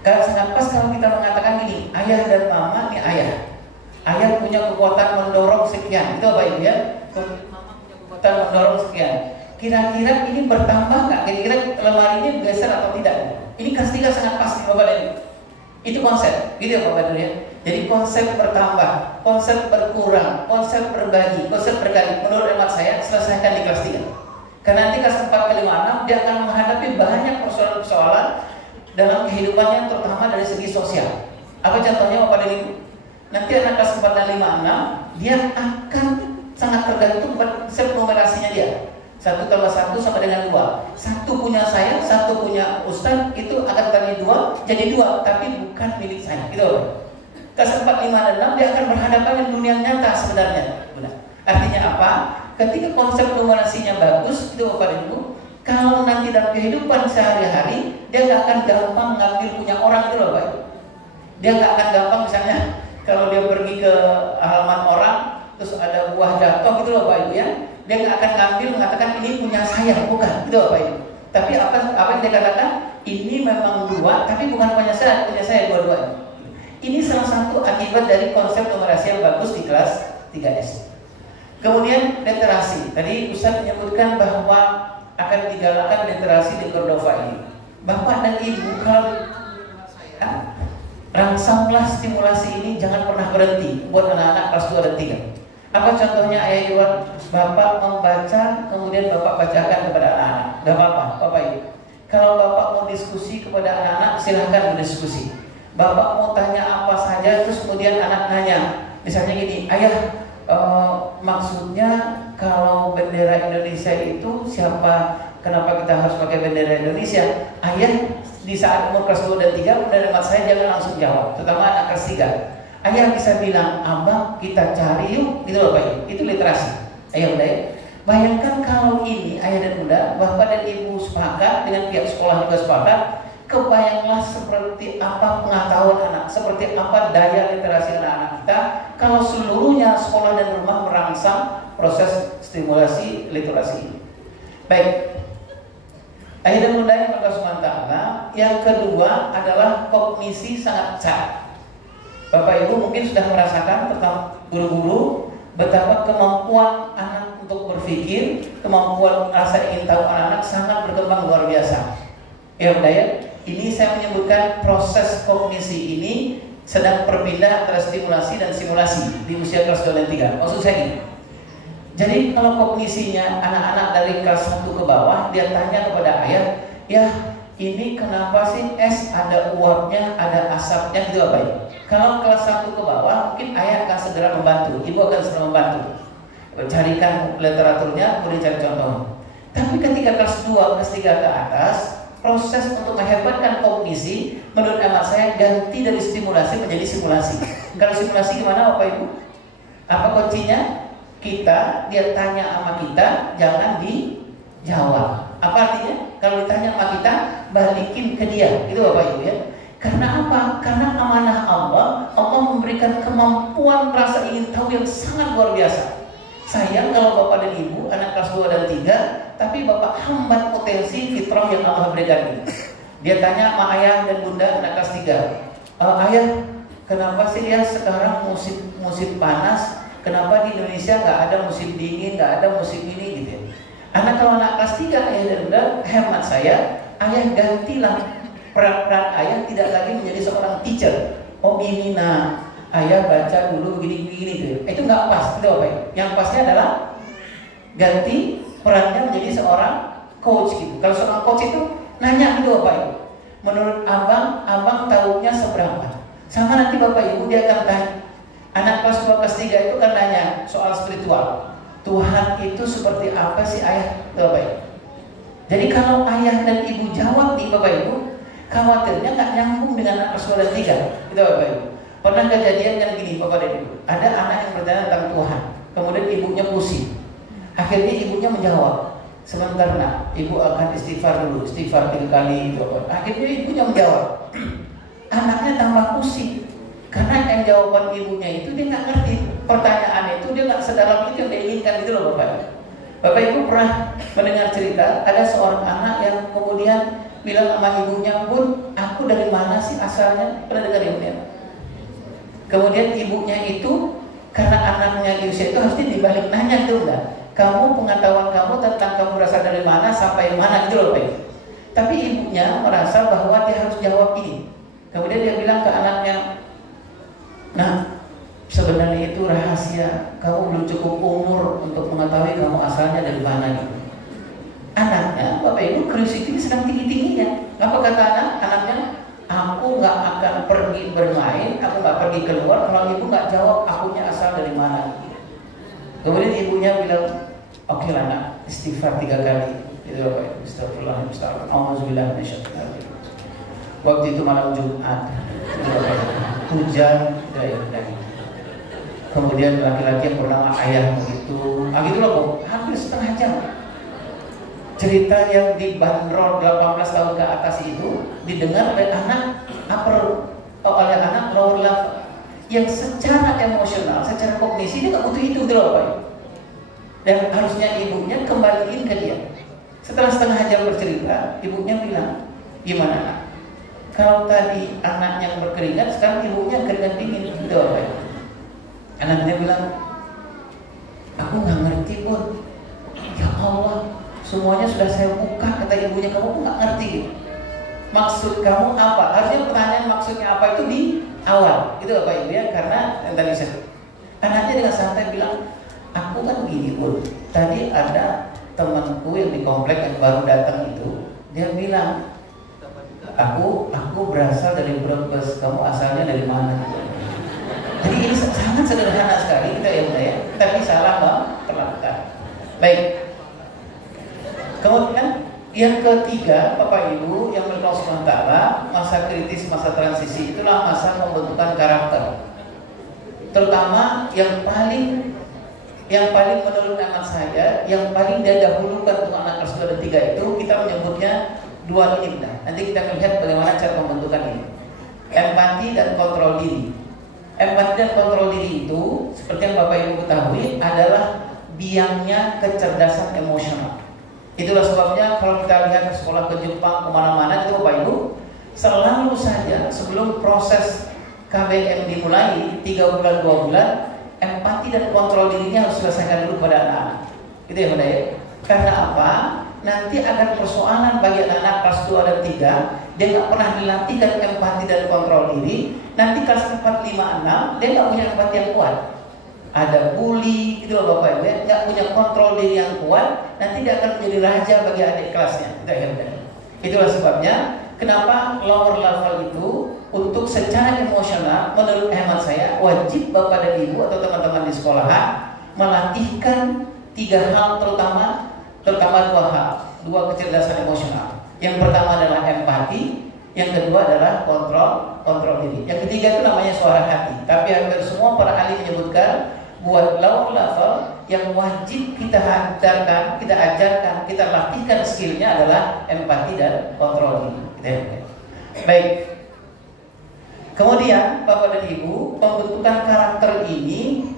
kalau sangat pas kalau kita mengatakan gini, ayah dan mama ini ayah. Ayah punya kekuatan mendorong sekian, itu apa Ibu ya? Mama punya kekuatan mendorong sekian. Kira-kira ini bertambah nggak? Kira-kira lemari ini geser atau tidak? Ini kelas 3 sangat pas nih Bapak dan Ibu. Itu konsep, gitu ya Bapak ya. Jadi konsep bertambah, konsep berkurang, konsep berbagi, konsep berkali. Menurut hemat saya selesaikan di kelas 3. Karena nanti kelas 4 ke 5, 6 dia akan menghadapi banyak persoalan-persoalan dalam kehidupannya, terutama dari segi sosial. Apa contohnya Bapak dan Ibu? Nanti anak kelas 4 dan 5, 6 dia akan sangat tergantung konsep numerasinya dia. 1 tambah 1 sama dengan 2. 1 punya saya, 1 punya Ustadz, itu akan tadi 2 jadi 2, tapi bukan milik saya. Gitu. Kelas 4, 5, dan 6 dia akan berhadapan dengan dunia nyata sebenarnya. Benar. Artinya apa? Ketika konsep numerasinya bagus, itu Bapak dan Ibu, kalau nanti dalam kehidupan sehari-hari dia nggak akan gampang ngambil punya orang itu loh Pak. Dia nggak akan gampang misalnya kalau dia pergi ke halaman orang terus ada buah jatuh gitu loh Pak Ibu ya. Dia nggak akan ngambil mengatakan ini punya saya, bukan gitu Pak Ibu. Tapi apa yang dia katakan? Ini memang 2, tapi bukan punya saya dua-duanya. Ini salah satu akibat dari konsep numerasi yang bagus di kelas 3S. Kemudian literasi. Tadi Ustadz menyebutkan bahwa akan digalakkan literasi di Cordova ini. Bapak dan Ibu kalau saya rangsanglah stimulasi ini, jangan pernah berhenti buat anak-anak kelas 2 dan 3. Apa contohnya ayah Iwan? Bapak membaca, kemudian Bapak bacakan kepada anak-anak. Gak apa-apa, Bapak Ibu. Kalau Bapak mau diskusi kepada anak-anak, silahkan berdiskusi. Bapak mau tanya apa saja, terus kemudian anak nanya. Misalnya gini, ayah, maksudnya kalau bendera Indonesia itu siapa? Kenapa kita harus pakai bendera Indonesia? Ayah di saat umur kelas 2 dan 3, menurut saya jangan langsung jawab, terutama anak kelas 3. Ayah bisa bilang, abang kita cari yuk, gitu loh Pak. Itu literasi. Ayah bunda ya. Bayangkan kalau ini ayah dan bunda, bapak dan ibu sepakat dengan pihak sekolah juga sepakat. Kebayanglah seperti apa pengetahuan anak, seperti apa daya literasi anak-anak kita kalau seluruhnya sekolah dan rumah merangsang proses stimulasi literasi ini. Baik, ayah dan bunda yang berkah. Yang kedua adalah kognisi sangat cair. Bapak Ibu mungkin sudah merasakan tentang guru-guru betapa kemampuan anak untuk berpikir, kemampuan rasa ingin tahu anak-anak sangat berkembang luar biasa. Ya bunda ya. Ini saya menyebutkan proses kognisi ini sedang berpindah antara stimulasi dan simulasi di usia kelas 2 dan 3. Maksud saya ini. Jadi kalau kognisinya anak-anak dari kelas 1 ke bawah, dia tanya kepada ayah, ya ini kenapa sih es ada uapnya, ada asapnya gitu apa ya? Kalau kelas 1 ke bawah, mungkin ayah akan segera membantu, ibu akan segera membantu. Carikan literaturnya, kemudian cari contohnya. Tapi ketika kelas 2, kelas 3 ke atas, proses untuk menghebatkan kognisi menurut hemat saya ganti dari stimulasi menjadi simulasi. Kalau simulasi gimana Bapak Ibu? Apa kuncinya? kita, dia tanya sama kita, jangan dijawab. Apa artinya? Kalau ditanya sama kita, balikin ke dia. Itu Bapak Ibu ya. Karena apa? Karena amanah Allah, Allah memberikan kemampuan rasa ingin tahu yang sangat luar biasa. Sayang kalau Bapak dan Ibu, anak kelas 2 dan 3, tapi Bapak hambat potensi fitrah yang Allah berikan ini. Dia tanya sama ayah dan bunda anak kelas 3, ayah, kenapa sih ya sekarang musim panas, kenapa di Indonesia nggak ada musim dingin, nggak ada musim ini gitu ya. Kalau anak kelas 3 ayah dan bunda, hemat saya, ayah gantilah peran ayah, tidak lagi menjadi seorang teacher. Oh ini nah, ayah baca dulu begini-begini gitu. Itu nggak pas, itu apa ya? Yang pasnya adalah ganti perannya menjadi seorang coach gitu. Kalau seorang coach itu nanya gitu Bapak Ibu, menurut abang tahunya seberapa? Sama nanti Bapak Ibu dia akan tanya. Anak kelas 2 kelas 3 itu kan nanya soal spiritual. Tuhan itu seperti apa sih ayah? Itu Bapak Ibu. Jadi kalau ayah dan ibu jawab nih Bapak Ibu, khawatirnya nggak nyambung dengan anak kelas 2 dan 3. Itu Bapak Ibu. Pernah kejadian kan gini Bapak dan Ibu, ada anak yang bertanya tentang Tuhan, kemudian ibunya pusing. Akhirnya ibunya menjawab, sebentar nak, ibu akan istighfar dulu, istighfar 3 kali itu. Akhirnya ibunya menjawab, anaknya tambah pusing karena yang jawaban ibunya itu dia nggak ngerti pertanyaan itu, dia nggak sedalam itu yang dia inginkan gitu loh Bapak. Bapak Ibu pernah mendengar cerita ada seorang anak yang kemudian bilang sama ibunya, Bun, aku dari mana sih asalnya? Pernah dengar ibunya? Kemudian ibunya itu karena anaknya di usia itu harusnya dibalik nanya tuh enggak, kamu pengetahuan kamu tentang kamu berasal dari mana sampai mana gitu loh Pak. Tapi ibunya merasa bahwa dia harus jawab ini. Kemudian dia bilang ke anaknya, nah sebenarnya itu rahasia, kamu belum cukup umur untuk mengetahui kamu asalnya dari mana gitu. Anaknya Bapak Ibu curiosity sedang tinggi-tingginya. Apa kata anaknya? Aku nggak akan pergi bermain, aku nggak pergi keluar kalau ibu nggak jawab akunya asal dari mana. Kemudian ibunya bilang, oke lah nak, istighfar 3 kali. Itu apa? Astagfirullahaladzim. Alhamdulillah. Waktu itu malam Jumat, hujan dari. Kemudian laki-laki yang bernama ayah begitu, gitulah kok, hampir setengah jam. Cerita yang dibanderol 18 tahun ke atas itu didengar oleh anak lower level yang secara emosional, secara kognisi dia nggak butuh itu gitu loh Pak. Dan harusnya ibunya kembaliin ke dia. Setelah setengah jam bercerita, ibunya bilang, gimana nak? Kalau tadi anak yang berkeringat, sekarang ibunya keringat dingin gitu Pak. Anaknya bilang, aku nggak ngerti Bun. Ya Allah, semuanya sudah saya buka, kata ibunya, kamu nggak ngerti gitu. Maksud kamu apa? Harusnya pertanyaan maksudnya apa itu di awal, itu Bapak Ibu ya, karena yang tadi saya anaknya dengan santai bilang, aku kan gini Bun, tadi ada temanku yang di komplek yang baru datang itu, dia bilang, aku berasal dari Brebes, kamu asalnya dari mana? Jadi ini sangat sederhana sekali kita ya, tapi salah terlakukan. Baik. Kemudian yang ketiga, Bapak Ibu yang berdoa sementara, masa kritis, masa transisi itulah masa pembentukan karakter. Terutama yang paling menurut anak saya, yang paling didahulukan untuk anak kelas 2 dan 3 itu kita menyebutnya 2 ini. Nanti kita melihat bagaimana cara pembentukan ini. Empati dan kontrol diri. Empati dan kontrol diri itu seperti yang Bapak Ibu ketahui adalah biangnya kecerdasan emosional. Itulah sebabnya kalau kita lihat ke sekolah ke Jepang kemana-mana itu Bapak Ibu, selalu saja sebelum proses KBM dimulai 3 bulan 2 bulan, empati dan kontrol dirinya harus selesaikan dulu pada anak-anak. Itu ya Bunda ya. Karena apa? Nanti akan persoalan bagi anak-anak kelas 2 dan 3, dia nggak pernah dilatihkan empati dan kontrol diri. Nanti kelas 4, 5, 6 dia nggak punya empati yang kuat. Ada bully, gitu loh Bapak Ibu ya, nggak punya kontrol diri yang kuat, nanti dia akan menjadi raja bagi adik kelasnya. Itulah sebabnya kenapa lower level itu untuk secara emosional, menurut hemat saya, wajib Bapak dan Ibu atau teman-teman di sekolahan melatihkan 3 hal terutama 2 hal, 2 kecerdasan emosional. Yang pertama adalah empati, yang kedua adalah kontrol diri. Yang ketiga itu namanya suara hati. Tapi hampir semua para ahli menyebutkan buat lower level yang wajib kita ajarkan, kita latihkan skillnya adalah empati dan kontrol. Baik. Kemudian Bapak dan Ibu, pembentukan karakter ini,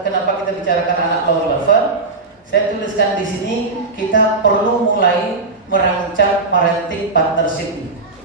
kenapa kita bicarakan anak lower level? Saya tuliskan di sini, kita perlu mulai merancang parenting partnership.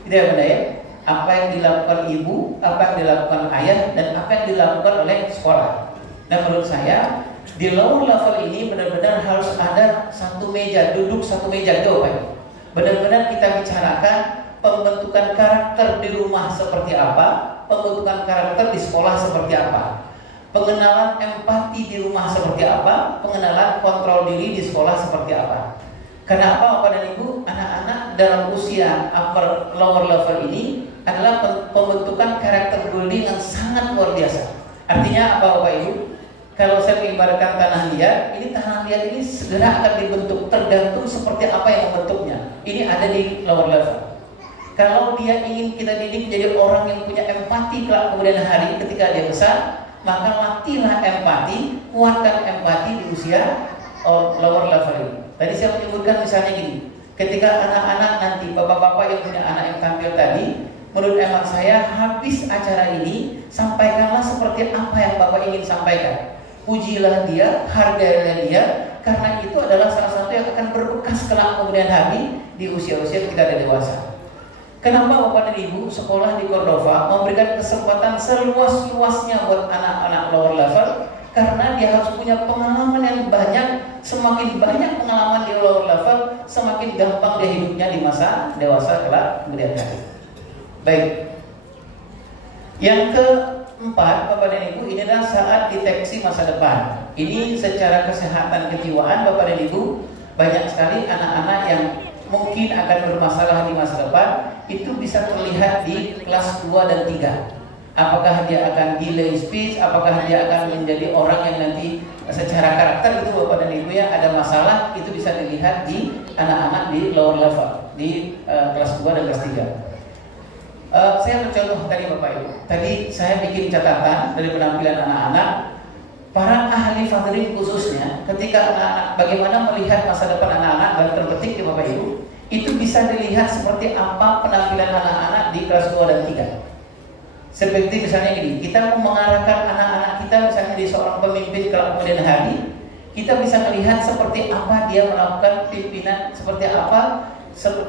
Tidak benar ya? Apa yang dilakukan ibu, apa yang dilakukan ayah, dan apa yang dilakukan oleh sekolah. Dan menurut saya di lower level ini benar-benar harus ada satu meja, duduk satu meja jawabannya. Benar-benar kita bicarakan pembentukan karakter di rumah seperti apa, pembentukan karakter di sekolah seperti apa, pengenalan empati di rumah seperti apa, pengenalan kontrol diri di sekolah seperti apa. Kenapa Bapak dan Ibu, anak-anak dalam usia upper lower level ini adalah pembentukan karakter building yang sangat luar biasa. Artinya apa Bapak Ibu? Kalau saya mengibaratkan tanah liat, ini tanah liat ini segera akan dibentuk tergantung seperti apa yang membentuknya. Ini ada di lower level. Kalau dia ingin kita didik menjadi orang yang punya empati kelak kemudian hari ketika dia besar, maka latihlah empati, kuatkan empati di usia lower level ini. Tadi saya menyebutkan misalnya gini, ketika anak-anak nanti, bapak-bapak yang punya anak yang tampil tadi, menurut emak saya habis acara ini, sampaikanlah seperti apa yang bapak ingin sampaikan. Pujilah dia, hargailah dia, karena itu adalah salah satu yang akan berbekas kelak kemudian hari di usia-usia kita ada dewasa. Kenapa Bapak dan Ibu sekolah di Cordova memberikan kesempatan seluas-luasnya buat anak-anak lower level? Karena dia harus punya pengalaman yang banyak. Semakin banyak pengalaman di lower level, semakin gampang dia hidupnya di masa dewasa kelak kemudian hari. Baik. Yang keempat, Bapak dan Ibu, ini adalah saat deteksi masa depan. Ini secara kesehatan kejiwaan, Bapak dan Ibu, banyak sekali anak-anak yang mungkin akan bermasalah di masa depan. Itu bisa terlihat di kelas 2 dan 3. Apakah dia akan delay speech, apakah dia akan menjadi orang yang nanti secara karakter itu Bapak dan Ibu ya ada masalah, itu bisa dilihat di anak-anak di lower level, di kelas 2 dan kelas 3. Saya bercontoh tadi Bapak Ibu. Tadi saya bikin catatan dari penampilan anak-anak. Para ahli fadrin khususnya, ketika anak-anak bagaimana melihat masa depan anak-anak dan terbetik di Bapak Ibu, itu bisa dilihat seperti apa penampilan anak-anak di kelas 2 dan 3. Seperti misalnya gini, kita mau mengarahkan anak-anak kita misalnya di seorang pemimpin kelak kemudian hari, kita bisa melihat seperti apa dia melakukan pimpinan, seperti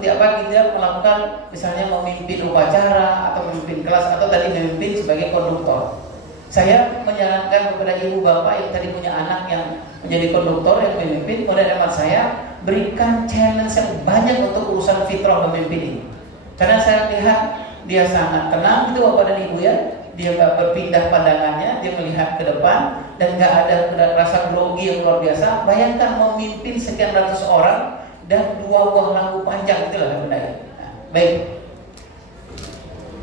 apa dia melakukan misalnya memimpin upacara atau memimpin kelas atau tadi memimpin sebagai konduktor. Saya menyarankan kepada ibu bapak yang tadi punya anak yang menjadi konduktor yang memimpin, kemudian hemat saya berikan challenge yang banyak untuk urusan fitrah memimpin ini. Karena saya lihat dia sangat tenang itu Bapak dan Ibu ya. Dia gak berpindah pandangannya, dia melihat ke depan dan gak ada rasa grogi yang luar biasa. Bayangkan memimpin sekian ratus orang dan 2 buah lampu panjang, itulah benar. Nah, baik.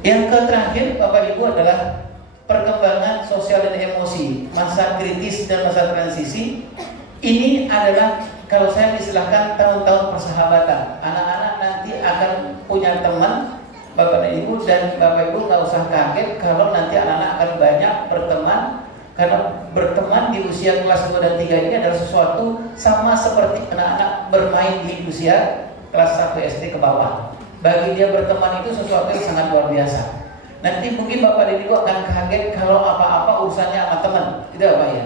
Yang terakhir Bapak Ibu adalah perkembangan sosial dan emosi, masa kritis dan masa transisi. Ini adalah kalau saya istilahkan tahun-tahun persahabatan. Anak-anak nanti akan punya teman Bapak dan Ibu, dan Bapak Ibu nggak usah kaget kalau nanti anak-anak akan banyak berteman. Karena berteman di usia kelas 2 dan 3 ini adalah sesuatu sama seperti anak-anak bermain di usia kelas 1 SD ke bawah. Bagi dia berteman itu sesuatu yang sangat luar biasa. Nanti mungkin Bapak dan Ibu akan kaget kalau apa-apa urusannya sama teman. Tidak Pak ya.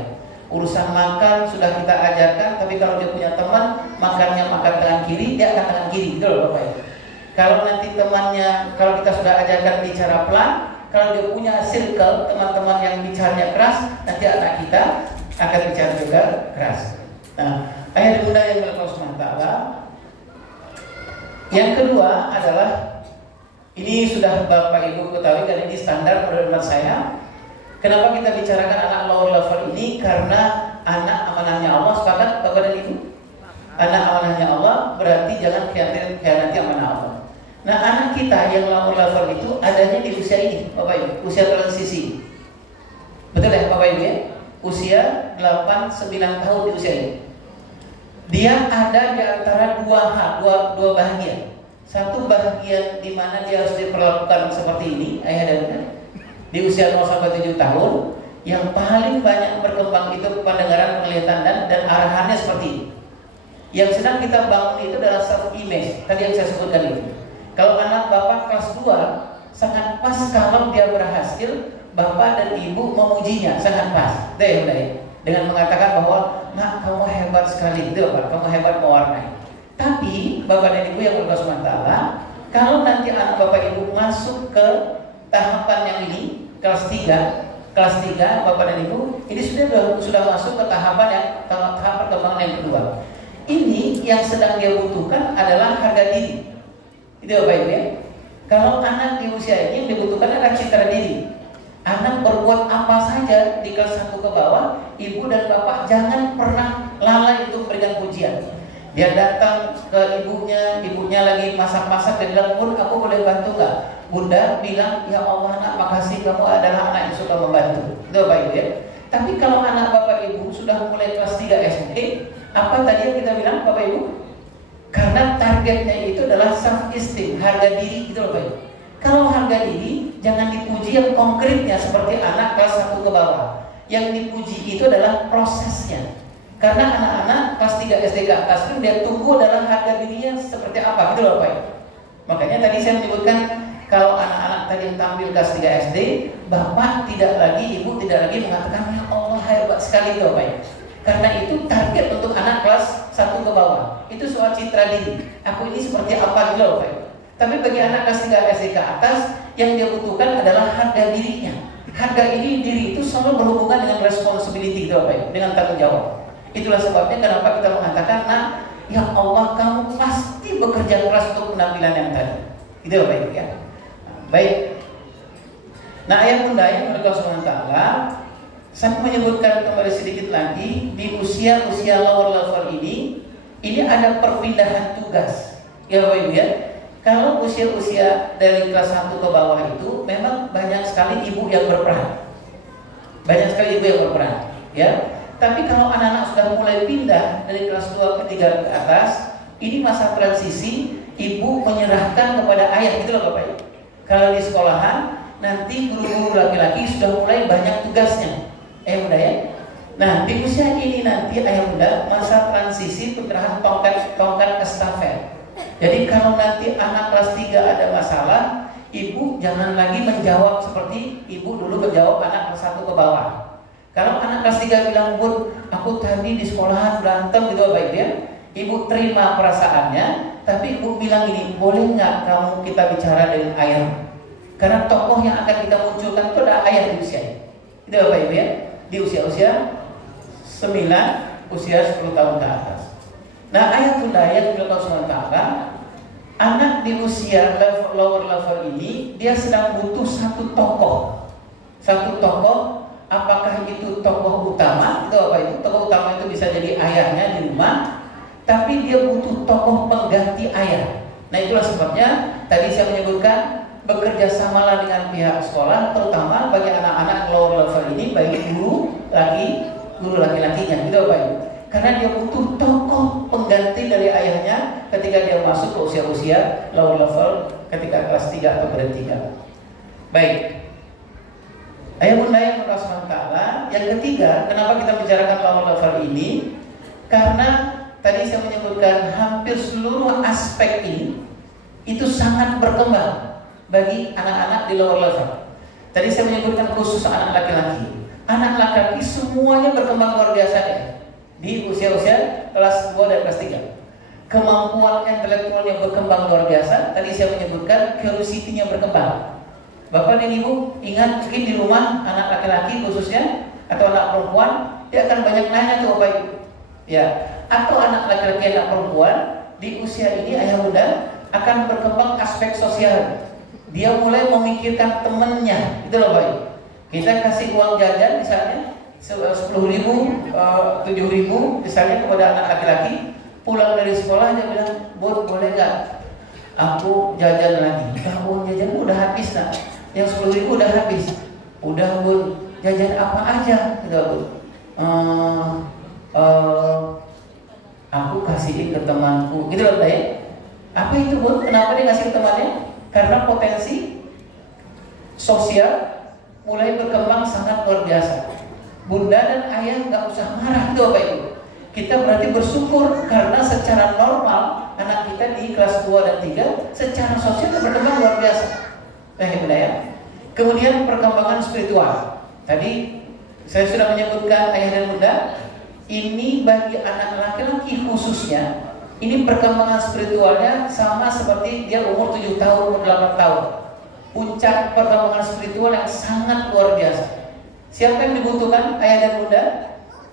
Urusan makan sudah kita ajarkan, tapi kalau dia punya teman, makannya makan tangan kiri, dia akan tangan kiri, gitu loh Bapak ya. Kalau nanti temannya, kalau kita sudah ajarkan bicara pelan, kalau dia punya circle teman-teman yang bicaranya keras, nanti anak kita akan bicara juga keras. Nah, ayat bunda yang berkata, yang kedua adalah ini sudah Bapak Ibu ketahui dan ini standar menurut saya. Kenapa kita bicarakan anak lower level ini? Karena anak amanahnya Allah. Sepakat Bapak dan Ibu? Anak amanahnya Allah berarti jangan khianati amanah Allah. Nah, anak kita yang lower level itu adanya di usia ini, Bapak Ibu, usia transisi. Betul ya Bapak Ibu ya? Usia 8-9 tahun di usia ini. Dia ada di antara dua bahagian. Satu bahagian di mana dia harus diperlakukan seperti ini, ayah dan bunda, di usia 0-7 tahun. yang paling banyak berkembang itu pendengaran, penglihatan dan arahannya seperti ini. Yang sedang kita bangun itu adalah self image. Tadi yang saya sebutkan itu. Kalau anak bapak kelas 2, sangat pas kalau dia berhasil, bapak dan ibu memujinya, sangat pas. Dengan mengatakan bahwa, nak, kamu hebat sekali, itu Pak, kamu hebat mewarnai. Tapi bapak dan ibu yang berdoa SWT, kalau nanti anak bapak ibu masuk ke tahapan yang ini, kelas 3 bapak dan ibu, ini sudah masuk ke tahapan yang tahap perkembangan yang kedua. Ini yang sedang dia butuhkan adalah harga diri. Itu Bapak Ibu ya. Kalau anak di usia ini yang dibutuhkan adalah citra diri. Anak berbuat apa saja di kelas 1 ke bawah, ibu dan bapak jangan pernah lalai untuk memberikan pujian. Dia datang ke ibunya lagi masak-masak dan bilang, "Bun, aku boleh bantu nggak?" Bunda bilang, "Ya Allah nak, makasih, kamu adalah anak yang suka membantu." Itu Bapak Ibu ya. Tapi kalau anak bapak ibu sudah mulai kelas 3 SD, apa tadi yang kita bilang Bapak Ibu? Karena targetnya itu adalah self esteem, harga diri gitu loh Bapak Ibu. Kalau harga diri jangan dipuji yang konkretnya seperti anak kelas 1 ke bawah. Yang dipuji itu adalah prosesnya. Karena anak-anak kelas 3 SD ke atas itu dia tunggu adalah harga dirinya seperti apa gitu loh Bapak Ibu. Makanya tadi saya menyebutkan kalau anak-anak tadi yang tampil kelas 3 SD, bapak tidak lagi, ibu tidak lagi mengatakan, "Ya Allah hebat sekali itu Bapak Ibu." Karena itu target untuk anak kelas 1 ke bawah. Itu soal citra diri. Aku ini seperti apa gitu loh Pak. Tapi bagi anak kelas 3 SD ke atas, yang dia butuhkan adalah harga dirinya. Harga diri itu selalu berhubungan dengan responsibility gitu Pak, dengan tanggung jawab. Itulah sebabnya kenapa kita mengatakan, "Nah, ya Allah kamu pasti bekerja keras untuk penampilan yang tadi." Gitu Bapak ya. Baik. Nah, ayat bunda yang Allah SWT, saya menyebutkan kembali sedikit lagi di usia-usia lower level ini ada perpindahan tugas. Ya Bapak Ibu ya. Kalau usia-usia dari kelas 1 ke bawah itu memang banyak sekali ibu yang berperan. Banyak sekali ibu yang berperan, ya. Tapi kalau anak-anak sudah mulai pindah dari kelas 2 ke 3 ke atas, ini masa transisi, ibu menyerahkan kepada ayah, gitu loh Bapak Ibu. Kalau di sekolahan nanti guru-guru laki-laki sudah mulai banyak tugasnya. Bunda ya. Nah, di usia ini nanti ayah bunda masa transisi pergerakan tongkat estafet. Jadi kalau nanti anak kelas 3 ada masalah, ibu jangan lagi menjawab seperti ibu dulu menjawab anak kelas 1 ke bawah. Kalau anak kelas 3 bilang, "Bun, aku tadi di sekolahan berantem gitu Bapak Ibu ya." Ibu terima perasaannya, tapi ibu bilang gini, "Boleh nggak kamu kita bicara dengan ayah?" Karena tokoh yang akan kita munculkan itu adalah ayah di usia ini. Itu Bapak Ibu ya. Di usia-usia 9, usia 10 tahun ke atas. Nah, ayat bunda ayat Allah SWT, anak di usia lower level ini dia sedang butuh satu tokoh. Satu tokoh, apakah itu tokoh utama? Itu apa itu? Tokoh utama itu bisa jadi ayahnya di rumah, tapi dia butuh tokoh pengganti ayah. Nah, itulah sebabnya tadi saya menyebutkan bekerja samalah dengan pihak sekolah, terutama bagi anak-anak lower level ini, bagi guru laki-lakinya, gitu Pak Ibu. Karena dia butuh tokoh pengganti dari ayahnya ketika dia masuk ke usia-usia lower level, ketika kelas 3 atau grade 3. Baik. Ayah bunda yang SWT, yang ketiga, kenapa kita bicarakan lower level ini? Karena tadi saya menyebutkan hampir seluruh aspek ini itu sangat berkembang bagi anak-anak di lower level. Tadi saya menyebutkan khusus anak laki-laki. Anak laki-laki semuanya berkembang luar biasa ya, di usia-usia kelas 2 dan kelas 3. Kemampuan intelektualnya berkembang luar biasa. Tadi saya menyebutkan curiosity-nya berkembang. Bapak dan Ibu ingat mungkin di rumah anak laki-laki khususnya atau anak perempuan, dia akan banyak nanya tuh Bapak Ibu. Ya, atau anak laki-laki anak perempuan di usia ini ayah bunda akan berkembang aspek sosial. Dia mulai memikirkan temennya, itu loh Bapak. Kita kasih uang jajan misalnya 10.000, 7.000 misalnya kepada anak laki-laki, pulang dari sekolah dia bilang, "Bun, boleh nggak aku jajan lagi?" "Uang jajan udah habis nak, yang 10.000 udah habis." "Udah Bun, jajan apa aja?" Gitu Bun. Aku kasihin ke temanku, gitu loh ya. Apa itu Bun? Kenapa dia ngasih ke temannya? Karena potensi sosial mulai berkembang sangat luar biasa. Bunda dan ayah nggak usah marah itu Bapak Ibu. Kita berarti bersyukur karena secara normal anak kita di kelas 2 dan 3 secara sosial berkembang luar biasa. Baik Bunda ya. Kemudian perkembangan spiritual. Tadi saya sudah menyebutkan ayah dan bunda. Ini bagi anak laki-laki khususnya, ini perkembangan spiritualnya sama seperti dia umur 7 tahun, umur 8 tahun. Puncak perkembangan spiritual yang sangat luar biasa. Siapa yang dibutuhkan ayah dan bunda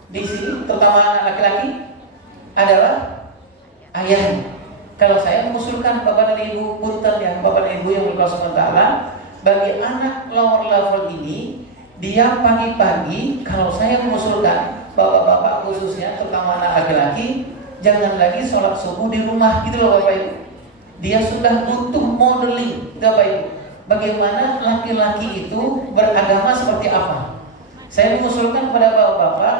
di sini, terutama anak laki-laki, adalah ayah. Kalau saya mengusulkan Bapak dan Ibu punten ya, Bapak dan Ibu yang berkuasa Allah, bagi anak lower level ini, dia pagi-pagi, kalau saya mengusulkan bapak-bapak khususnya, terutama anak laki-laki, jangan lagi sholat subuh di rumah gitu loh Bapak Ibu. Dia sudah butuh modeling, Bapak Ibu. Bagaimana laki-laki itu beragama seperti apa? Saya mengusulkan kepada bapak-bapak,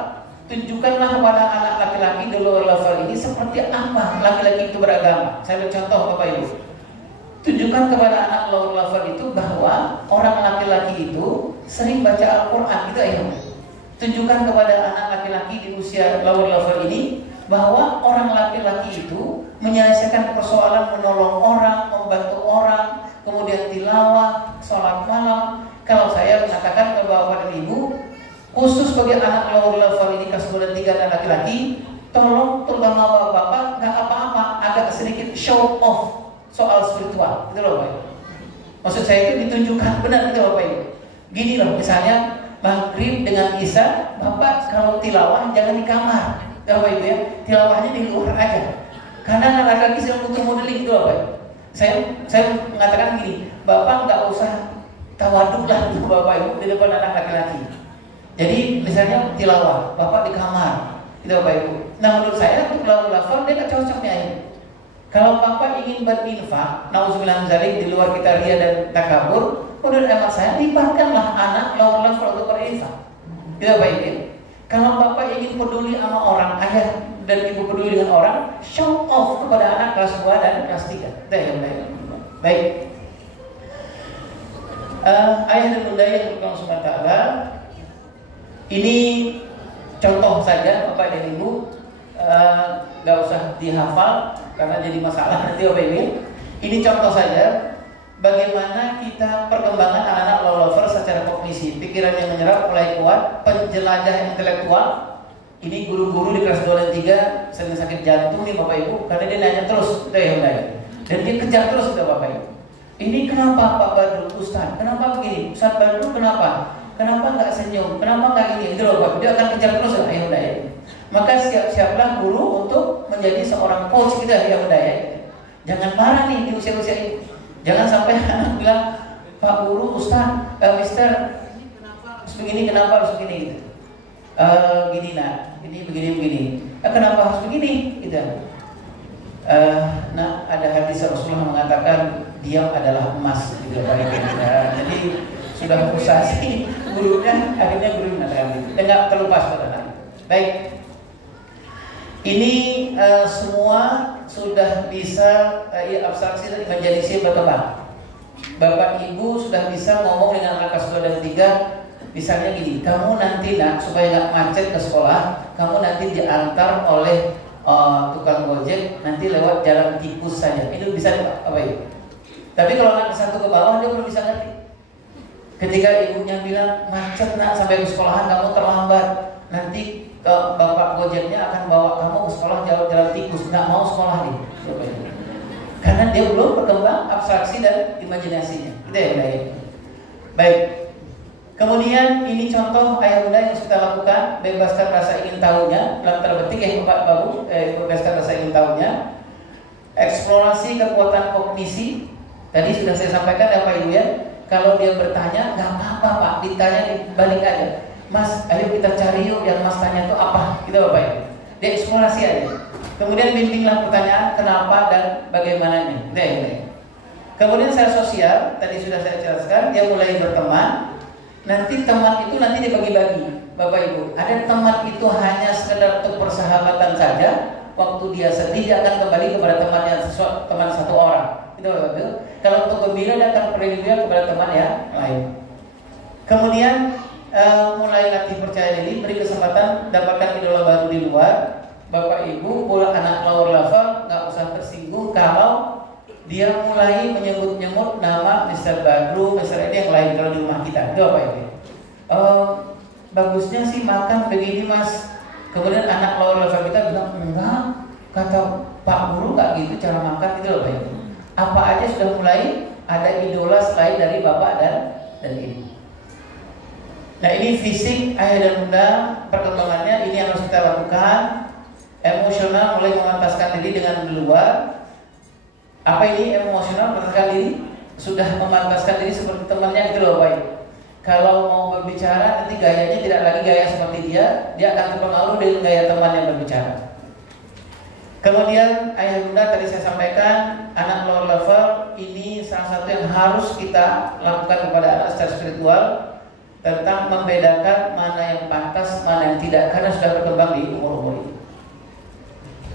tunjukkanlah kepada anak laki-laki di lower level ini seperti apa laki-laki itu beragama. Saya beri contoh Bapak Ibu. Tunjukkan kepada anak lower level itu bahwa orang laki-laki itu sering baca Al-Quran gitu ya. Tunjukkan kepada anak laki-laki di usia lower level ini bahwa orang laki-laki itu menyelesaikan persoalan, menolong orang, membantu orang, kemudian tilawah, sholat malam. Kalau saya mengatakan ke bapak dan ibu, khusus bagi anak lower level ini kelas 2 dan 3 dan laki-laki, tolong terutama bapak-bapak nggak apa-apa agak sedikit show off soal spiritual, gitu loh Pak. Maksud saya itu ditunjukkan benar gitu Bapak Ibu. Gini loh, misalnya maghrib dengan isya, Bapak kalau tilawah jangan di kamar, Bapak Ibu ya, tilawahnya di luar aja. Karena anak laki-laki sedang butuh modeling gitu Bapak Ibu. Saya mengatakan gini, Bapak nggak usah tawaduk lah gitu Bapak Ibu di depan anak laki-laki. Jadi misalnya tilawah, Bapak di kamar, gitu Bapak Ibu. Nah menurut saya untuk level dia nggak cocok nih ayah. Kalau Bapak ingin berinfak, nauzubillah zalik, di luar kita ria dan takabur, menurut hemat saya libatkanlah anak lower level untuk berinfak. Tidak baik ya. Kalau Bapak ingin peduli sama orang, ayah dan ibu peduli dengan orang, show off kepada anak kelas 2 dan kelas 3. Baik. Ayah dan bunda yang berkata SWT, ini contoh saja Bapak dan Ibu, gak usah dihafal karena jadi masalah nanti Bapak Ibu. Ini contoh saja bagaimana kita perkembangan anak-anak low level secara kognisi, pikiran yang menyerap mulai kuat, penjelajah intelektual. Ini guru-guru di kelas 2 dan 3 sering sakit jantung nih Bapak Ibu, karena dia nanya terus, dan dia kejar terus Bapak Ibu. Ini kenapa Pak Badrul, Ustaz? Kenapa begini? Ustaz Badrul kenapa? Kenapa nggak senyum? Kenapa nggak ini? Itu loh Pak, dia akan kejar terus ya. Maka siap-siaplah guru untuk menjadi seorang coach kita ya Bunda ya. Jangan marah nih di usia-usia ini. Jangan sampai anak bilang, Pak Guru, Ustaz, Mister, harus begini, kenapa harus begini gitu. Gini nak, ini begini. Kenapa harus begini gitu. Nah, ada hadis Rasulullah mengatakan diam adalah emas gitu. Jadi sudah frustasi gurunya, akhirnya guru mengatakan gitu. Dan nggak terlepas pada anak. Baik. Ini semua sudah bisa abstraksi dan imajinasi berkembang. Bapak Ibu sudah bisa ngomong dengan anak kelas 2 dan 3. Misalnya gini, kamu nanti nak supaya nggak macet ke sekolah, kamu nanti diantar oleh tukang gojek, nanti lewat jalan tikus saja. Itu bisa Pak, apa itu? Tapi kalau anak satu ke bawah dia belum bisa ngerti. Ketika ibunya bilang macet nak sampai ke sekolahan kamu terlambat, nanti bapak gojeknya akan bawa kamu ke sekolah jalan tikus, nggak mau sekolah nih, karena dia belum berkembang abstraksi dan imajinasinya. Itu ya, baik. Kemudian ini contoh ayah bunda yang kita lakukan, bebaskan rasa ingin tahunya, dalam tanda petik ya Bapak Babu, bebaskan rasa ingin tahunya, eksplorasi kekuatan kognisi. Tadi sudah saya sampaikan ya Pak Ibu ya, kalau dia bertanya nggak apa-apa Pak, ditanya balik aja. Mas, ayo kita cari yuk yang Mas tanya itu apa, gitu Bapak Ibu. Dia eksplorasi aja. Kemudian bimbinglah pertanyaan kenapa dan bagaimananya. Kemudian saya sosial, tadi sudah saya jelaskan, dia mulai berteman. Nanti teman itu nanti dibagi-bagi, Bapak Ibu. Ada teman itu hanya sekedar untuk persahabatan saja. Waktu dia sedih dia akan kembali kepada teman satu orang. Itu Bapak Ibu. Kalau untuk gembira dia akan pergi kepada teman yang lain. Kemudian mulai latih percaya diri, beri kesempatan dapatkan idola baru di luar. Bapak Ibu, pula anak lower level nggak usah tersinggung kalau dia mulai menyebut-nyebut nama Mr. Badru, Mr. ini yang lain kalau di rumah kita. Itu apa itu? Bagusnya sih makan begini mas. Kemudian anak lower level kita bilang enggak, kata Pak Guru nggak gitu cara makan itu apa itu? Apa aja sudah mulai ada idola selain dari bapak dan ibu. Nah ini fisik ayah dan bunda, perkembangannya ini yang harus kita lakukan. Emosional mulai memantaskan diri dengan luar. Apa ini emosional memantaskan diri? Sudah memantaskan diri seperti temannya gitu loh baik. Kalau mau berbicara nanti gayanya tidak lagi gaya seperti dia akan terpengaruh dengan gaya teman yang berbicara. Kemudian ayah bunda tadi saya sampaikan anak lower level ini salah satu yang harus kita lakukan kepada anak secara spiritual tentang membedakan mana yang pantas, mana yang tidak karena sudah berkembang di umur-umur ini.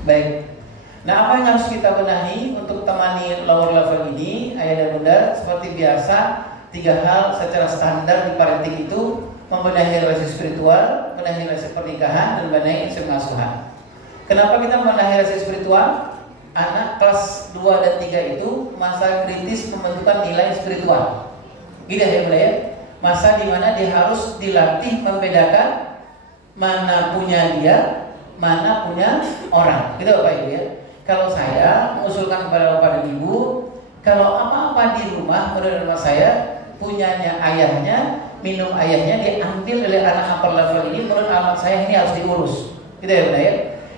Baik. Nah, apa yang harus kita benahi untuk temani lower level ini, ayah dan bunda? Seperti biasa, 3 hal secara standar di parenting itu: membenahi relasi spiritual, membenahi relasi pernikahan, dan membenahi relasi pengasuhan. Kenapa kita membenahi relasi spiritual? Anak kelas 2 dan 3 itu masa kritis pembentukan nilai spiritual. Gitu ya bunda ya? Masa dimana dia harus dilatih membedakan mana punya dia, mana punya orang. Gitu Bapak Ibu ya. Kalau saya mengusulkan kepada Bapak dan Ibu, kalau apa-apa di rumah menurut rumah saya punyanya ayahnya, minum ayahnya diambil oleh anak upper level ini, menurut anak saya ini harus diurus. Gitu ya Bunda ya.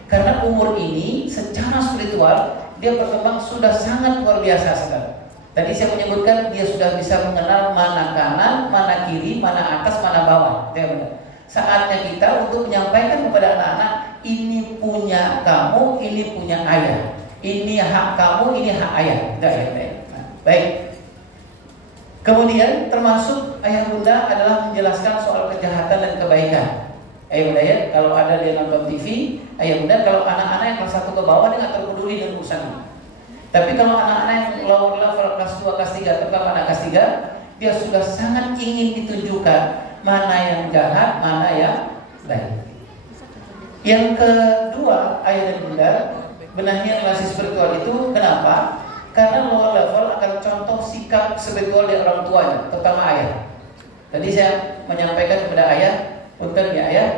Karena umur ini secara spiritual dia berkembang sudah sangat luar biasa sekali. Tadi saya menyebutkan dia sudah bisa mengenal mana kanan, mana kiri, mana atas, mana bawah. Gitu ya Bunda. Saatnya kita untuk menyampaikan kepada anak-anak, ini punya kamu, ini punya ayah. Ini hak kamu, ini hak ayah. Baik. Kemudian termasuk ayah bunda adalah menjelaskan soal kejahatan dan kebaikan. Ayah bunda ya, kalau ada dia nonton TV, ayah bunda kalau anak-anak yang kelas 1 ke bawah dia nggak terpeduli dengan urusan ini. Tapi kalau anak-anak yang lower level kelas 2, kelas 3, terutama anak kelas 3, dia sudah sangat ingin ditunjukkan mana yang jahat, mana yang baik. Yang kedua, ayah dan bunda, benahi relasi spiritual itu kenapa? Karena lower level akan contoh sikap spiritual dari orang tuanya, terutama ayah. Tadi saya menyampaikan kepada ayah, punten ya ayah,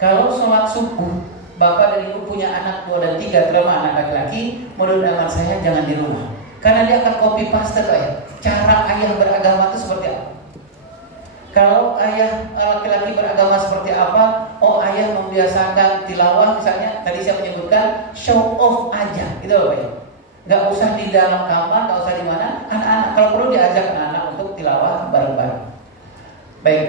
kalau sholat subuh, bapak dan ibu punya anak 2 dan 3, terutama anak laki-laki, menurut anak saya jangan di rumah. Karena dia akan copy paste ayah. Cara ayah beragama itu seperti apa? Kalau ayah laki-laki beragama seperti apa? Oh ayah membiasakan tilawah misalnya. Tadi saya menyebutkan show off aja, gitu loh Pak ya. Gak usah di dalam kamar, gak usah di mana. Anak-anak kalau perlu diajak anak-anak untuk tilawah bareng-bareng. Baik.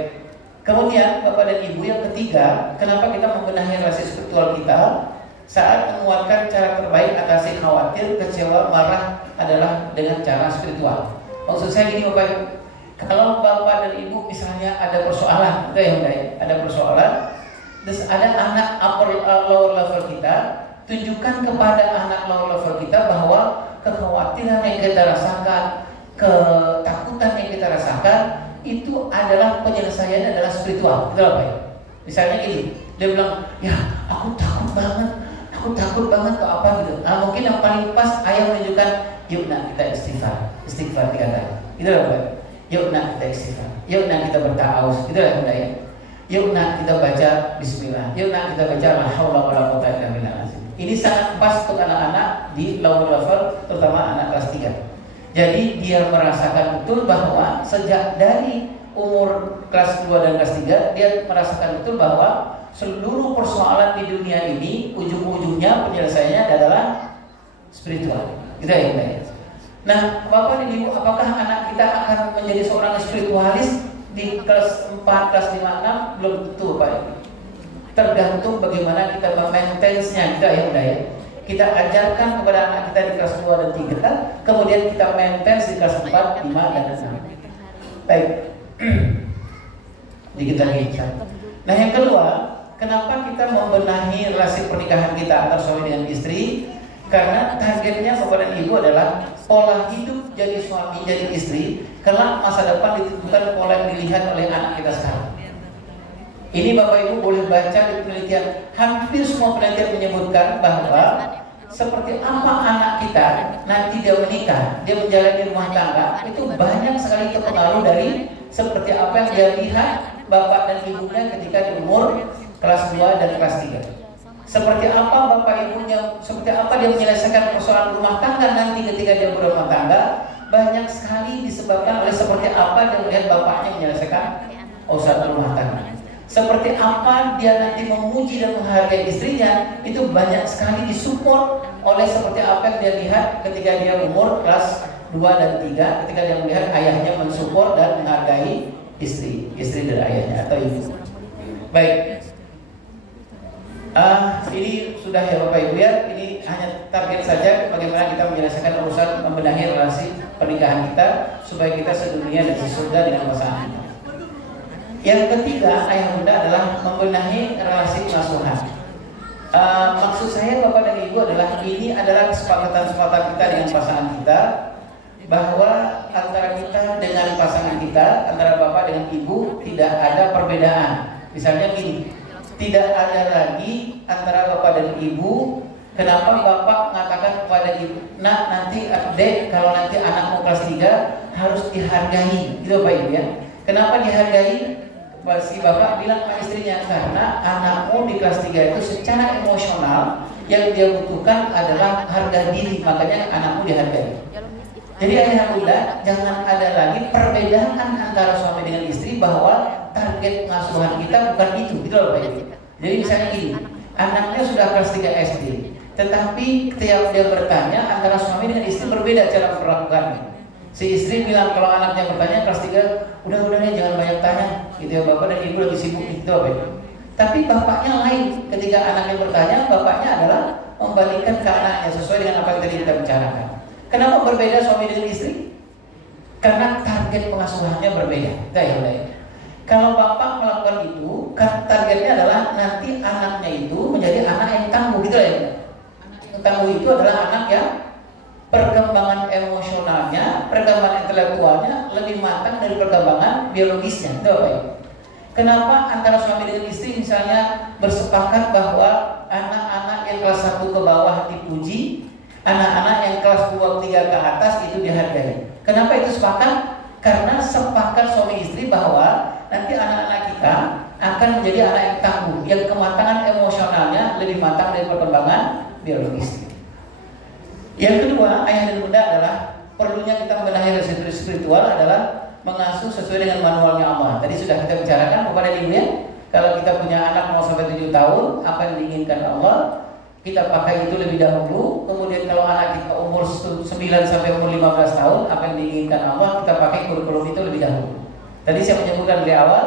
Kemudian Bapak dan Ibu yang ketiga, kenapa kita membenahi relasi spiritual kita? Saat menguatkan cara terbaik atasi khawatir, kecewa, marah adalah dengan cara spiritual. Maksud saya gini Bapak Ibu. Kalau bapak dan ibu misalnya ada persoalan, ada persoalan, terus ada anak lower level kita, tunjukkan kepada anak lower level kita bahwa kekhawatiran yang kita rasakan, ketakutan yang kita rasakan, itu adalah penyelesaiannya adalah spiritual. Betul Pak? Misalnya gini, dia bilang, ya aku takut banget ke apa gitu. Nah mungkin yang paling pas ayah menunjukkan, yuk nak kita istighfar 3 kali. Gitu loh Pak. Yuk nak kita istighfar, yuk nak kita berta'awuz, gitu lah bunda ya. Yuk nak kita baca bismillah, yuk nak kita baca la haula wala quwwata illa billah. Ini sangat pas untuk anak-anak di lower level, terutama anak kelas 3. Jadi dia merasakan betul bahwa sejak dari umur kelas 2 dan kelas 3 dia merasakan betul bahwa seluruh persoalan di dunia ini ujung-ujungnya penyelesaiannya adalah spiritual. Gitu ya bunda ya. Nah, Bapak dan Ibu, apakah anak kita akan menjadi seorang spiritualis di kelas 4, kelas 5, 6? Belum tentu, Pak. Tergantung bagaimana kita memaintenance-nya, kita ya. Kita ajarkan kepada anak kita di kelas 2 dan 3, kemudian kita maintain di kelas 4, 5, dan 6. Baik. Dikit lagi. Nah, yang kedua, kenapa kita membenahi relasi pernikahan kita antara suami dengan istri? Karena targetnya Bapak dan Ibu adalah pola hidup jadi suami, jadi istri, kelak masa depan ditentukan pola yang dilihat oleh anak kita sekarang. Ini Bapak Ibu boleh baca di penelitian, hampir semua penelitian menyebutkan bahwa seperti apa anak kita nanti dia menikah, dia menjalani rumah tangga, itu banyak sekali terpengaruh dari seperti apa yang dia lihat bapak dan ibunya ketika di umur kelas 2 dan kelas 3. Seperti apa bapak ibunya, seperti apa dia menyelesaikan persoalan rumah tangga nanti ketika dia berumah tangga, banyak sekali disebabkan oleh seperti apa dia melihat bapaknya menyelesaikan urusan rumah tangga. Seperti apa dia nanti memuji dan menghargai istrinya, itu banyak sekali disupport oleh seperti apa yang dia lihat ketika dia umur kelas 2 dan 3, ketika dia melihat ayahnya mensupport dan menghargai istri dari ayahnya atau ibu. Baik, ini sudah ya Bapak Ibu ya. Ini hanya target saja bagaimana kita menyelesaikan urusan membenahi relasi pernikahan kita supaya kita sedunia dan sesurga dengan pasangan kita. Yang ketiga, ayah bunda adalah membenahi relasi pengasuhan. Maksud saya Bapak dan Ibu adalah ini adalah kesepakatan kita dengan pasangan kita, bahwa antara kita dengan pasangan kita, antara Bapak dengan Ibu tidak ada perbedaan. Misalnya gini, tidak ada lagi antara Bapak dan Ibu. Kenapa Bapak mengatakan kepada Ibu, nah nanti Dek, kalau nanti anakmu kelas 3 harus dihargai, gitu Bapak Ibu ya. Kenapa dihargai? Si bapak bilang ke istrinya, karena anakmu di kelas 3 itu secara emosional yang dia butuhkan adalah harga diri, makanya anakmu dihargai. Jadi ayah bunda, jangan ada lagi perbedaan antara suami dengan istri, bahwa target pengasuhan kita bukan itu, gitu loh Pak. Jadi misalnya gini, anaknya sudah kelas 3 SD, tetapi tiap dia bertanya antara suami dengan istri berbeda cara memperlakukannya. Si istri bilang kalau anaknya bertanya kelas 3, udah nih jangan banyak tanya, gitu ya, bapak dan ibu lagi sibuk gitu apa ya. Tapi bapaknya lain, ketika anaknya bertanya, bapaknya adalah membalikkan ke anaknya sesuai dengan apa yang tadi kita bicarakan. Kenapa berbeda suami dengan istri? Karena target pengasuhannya berbeda. Kalau bapak melakukan itu, targetnya adalah nanti anaknya itu menjadi anak yang tangguh, gitu ya. Anak yang tangguh itu adalah anak yang perkembangan emosionalnya, perkembangan intelektualnya lebih matang dari perkembangan biologisnya. Itu apa ya? Kenapa antara suami dengan istri misalnya bersepakat bahwa anak-anak yang kelas 1 ke bawah dipuji, anak-anak yang kelas 2, 3 ke atas itu dihargai. Kenapa itu sepakat? Karena sepakat suami istri bahwa nanti anak-anak kita akan menjadi anak yang tangguh, yang kematangan emosionalnya lebih matang dari perkembangan biologisnya. Yang kedua, ayah dan bunda adalah perlunya kita membenahi relasi spiritual adalah mengasuh sesuai dengan manualnya Allah. Tadi sudah kita bicarakan kepada ibu ya. Kalau kita punya anak mau sampai 7 tahun, apa yang diinginkan Allah, kita pakai itu lebih dahulu. Kemudian kalau anak kita umur 9 sampai umur 15 tahun, apa yang diinginkan Allah, kita pakai kurikulum itu lebih dahulu. Tadi saya menyebutkan dari awal,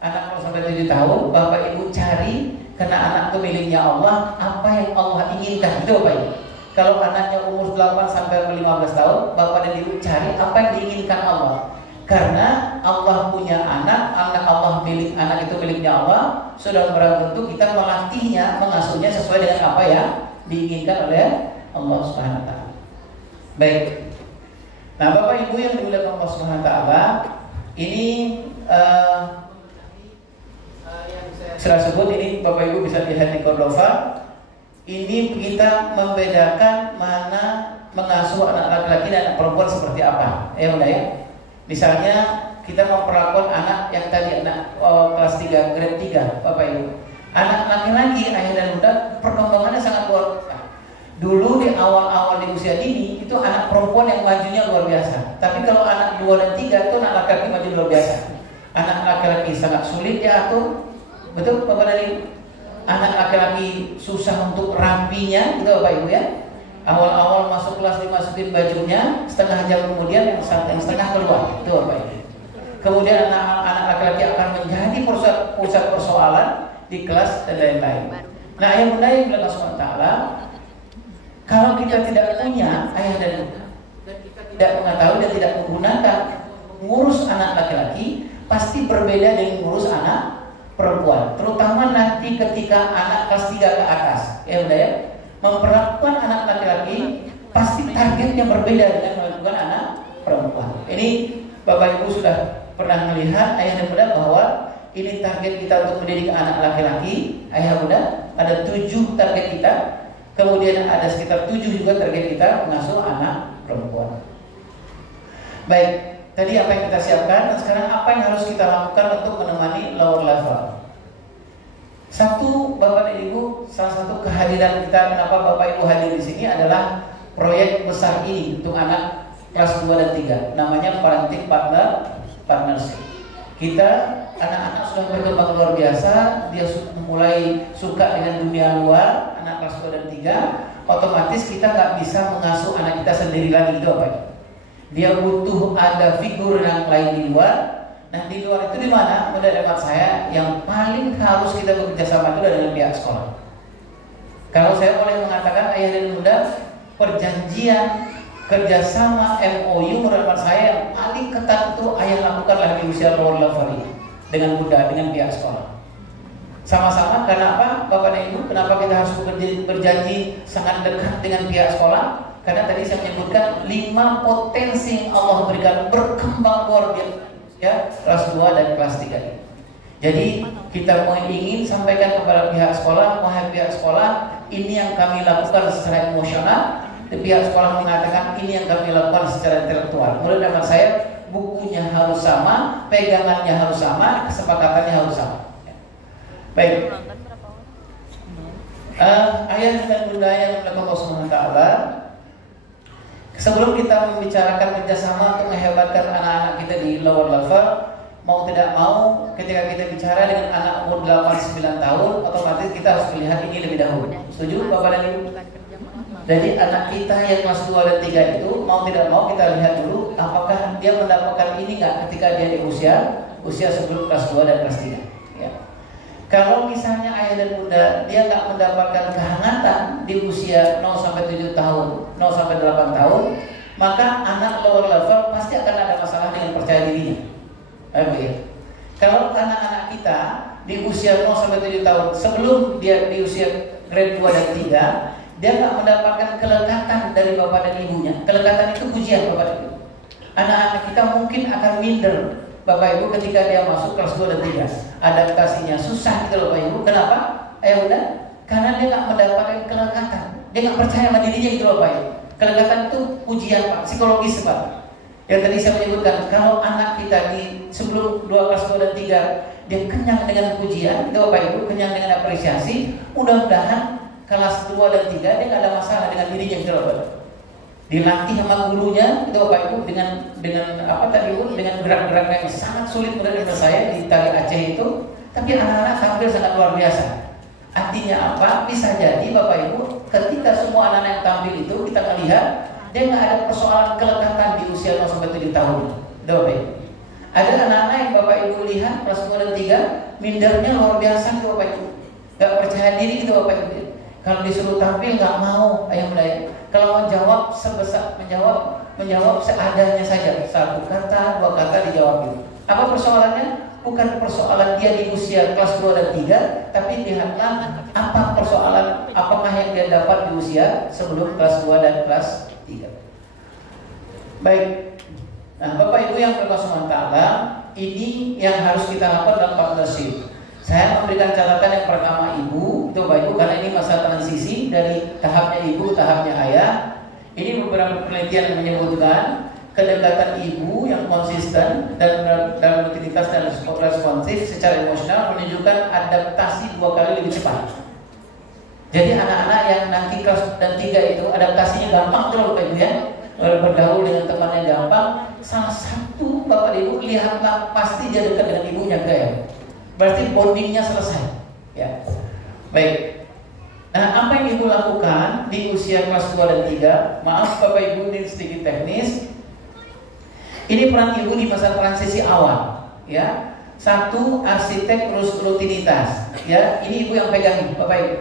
anak mau sampai 7 tahun, bapak ibu cari, karena anak itu miliknya Allah, apa yang Allah inginkan, itu bapak ibu. Kalau anaknya umur 8 sampai 15 tahun, bapak dan ibu cari apa yang diinginkan Allah. Karena Allah punya anak Allah milik, anak itu miliknya Allah. Sudah barang tentu kita melatihnya, mengasuhnya sesuai dengan apa yang diinginkan oleh Allah Subhanahu wa taala. Baik. Nah, Bapak Ibu yang dimuliakan Allah Subhanahu wa taala, ini yang saya sebut ini Bapak Ibu bisa lihat di Cordova. Ini kita membedakan mana mengasuh anak laki-laki dan anak perempuan seperti apa. Ya udah ya. Misalnya kita memperlakukan anak yang tadi anak kelas 3, grade 3, Bapak Ibu. Anak laki-laki, ayah dan bunda, perkembangannya sangat luar biasa. Dulu di awal-awal di usia dini itu anak perempuan yang majunya luar biasa. Tapi kalau anak 2 dan 3 itu anak laki-laki maju luar biasa. Anak laki-laki sangat sulit diatur. Betul Bapak dan Ibu? Anak laki-laki susah untuk rapinya, gitu Bapak Ibu ya. Awal-awal masuk kelas dimasukin bajunya, setengah jam kemudian yang setengah keluar, itu Bapak Ibu. Kemudian anak laki-laki akan menjadi pusat persoalan di kelas dan lain-lain. Nah, yang bunda yang bilang SWT, kalau kita tidak punya ayah dan bunda, dan kita tidak mengetahui dan tidak menggunakan ngurus anak laki-laki, pasti berbeda dengan ngurus anak perempuan, terutama nanti ketika anak kelas 3 ke atas. Ya udah ya, memperlakukan anak laki-laki pasti targetnya berbeda dengan ini Bapak Ibu sudah pernah melihat ayah dan bunda bahwa ini target kita untuk mendidik anak laki-laki. Ayah bunda, ada 7 target kita. Kemudian ada sekitar 7 juga target kita mengasuh anak perempuan. Baik, tadi apa yang kita siapkan, dan sekarang apa yang harus kita lakukan untuk menemani lower level. Satu, Bapak dan Ibu, salah satu kehadiran kita, kenapa Bapak Ibu hadir di sini adalah proyek besar ini untuk anak kelas 2 dan 3. Namanya Parenting Partnership. Kita anak-anak sudah berkembang luar biasa, dia mulai suka dengan dunia luar, anak kelas 2 dan 3, otomatis kita nggak bisa mengasuh anak kita sendiri lagi, gitu Pak. Dia butuh ada figur yang lain di luar. Nah, di luar itu di mana? Menurut hemat saya, yang paling harus kita bekerja sama itu dengan pihak sekolah. Kalau saya boleh mengatakan, ayah dan bunda, perjanjian kerjasama MOU menurut hemat saya yang paling ketat itu ayah lakukanlah di usia lower level ini dengan bunda, dengan pihak sekolah. Sama-sama, karena apa? Bapak dan Ibu, kenapa kita harus berjanji sangat dekat dengan pihak sekolah? Karena tadi saya menyebutkan 5 potensi yang Allah berikan berkembang luar biasa, ya, kelas 2 dan kelas 3. Jadi kita ingin sampaikan kepada pihak sekolah, wahai pihak sekolah, ini yang kami lakukan secara emosional. Pihak sekolah mengatakan ini yang kami lakukan secara intelektual. Menurut hemat saya, bukunya harus sama, pegangannya harus sama, kesepakatannya harus sama. Baik. Ayah dan bunda yang dimuliakan Allah Subhanahu wa taala, sebelum kita membicarakan kerjasama untuk menghebatkan anak-anak kita di lower level, mau tidak mau ketika kita bicara dengan anak umur 8-9 tahun, otomatis kita harus melihat ini lebih dahulu. Setuju Bapak dan Ibu? Jadi anak kita yang kelas 2 dan 3 itu mau tidak mau kita lihat dulu apakah dia mendapatkan ini nggak ketika dia di usia sebelum kelas 2 dan kelas 3. Ya. Kalau misalnya ayah dan bunda dia nggak mendapatkan kehangatan di usia 0-7 tahun, 0-8 tahun, maka anak lower level pasti akan ada masalah dengan percaya dirinya. Kalau anak-anak kita di usia 0-7 tahun sebelum dia di usia grade 2 dan 3, dia nggak mendapatkan kelekatan dari bapak dan ibunya. Kelekatan itu pujian bapak dan ibu. Anak-anak kita mungkin akan minder bapak ibu ketika dia masuk kelas 2 dan 3. Adaptasinya susah gitu loh bapak ibu. Kenapa? Udah, karena dia nggak mendapatkan kelekatan. Dia nggak percaya sama dirinya gitu loh bapak ibu. Kelekatan itu pujian Pak, psikologis Pak. Yang tadi saya menyebutkan, kalau anak kita di sebelum 2 kelas 2 dan 3 dia kenyang dengan pujian, itu bapak ibu, kenyang dengan apresiasi, mudah-mudahan kelas 2 dan 3 dia nggak ada masalah dengan dirinya gitu loh Pak. Dilatih sama gurunya itu Bapak Ibu dengan apa tadi Bu, dengan gerak-gerak yang sangat sulit menurut saya di tari Aceh itu, tapi anak-anak tampil sangat luar biasa. Artinya apa? Bisa jadi Bapak Ibu ketika semua anak-anak yang tampil itu kita melihat dia nggak ada persoalan kelekatan di usia 0-7 tahun. Itu Bapak Ibu. Ada anak-anak yang Bapak Ibu lihat kelas 2 dan 3 mindernya luar biasa gitu Bapak Ibu. Nggak percaya diri gitu Bapak Ibu. Kalau disuruh tampil nggak mau ayah bunda. Kalau menjawab menjawab seadanya saja, 1 kata, 2 kata dijawab itu. Apa persoalannya? Bukan persoalan dia di usia kelas 2 dan 3, tapi lihatlah apa persoalan, apakah yang dia dapat di usia sebelum kelas 2 dan kelas 3. Baik. Nah, Bapak Ibu yang berkah taala, ini yang harus kita lakukan dalam partnership. Saya memberikan catatan yang pertama Ibu, itu Bapak Ibu, karena ini masa transisi dari tahapnya Ibu ke tahapnya Ayah. Ini beberapa penelitian yang menyebutkan kedekatan Ibu yang konsisten dan rutinitas dan responsif secara emosional menunjukkan adaptasi 2 kali lebih cepat. Jadi anak-anak yang nanti kelas dan 3 itu adaptasinya gampang tuh Bapak Ibu ya, bergaul dengan temannya gampang. Salah satu Bapak Ibu lihatlah pasti dia dekat dengan ibunya kayak. Berarti bondingnya selesai. Ya, baik. Nah, apa yang Ibu lakukan di usia kelas 2 dan 3? Maaf Bapak Ibu, ini sedikit teknis. Ini peran Ibu di masa transisi awal. Ya, 1 arsitek rutinitas. Ya, ini Ibu yang pegang Bapak Ibu.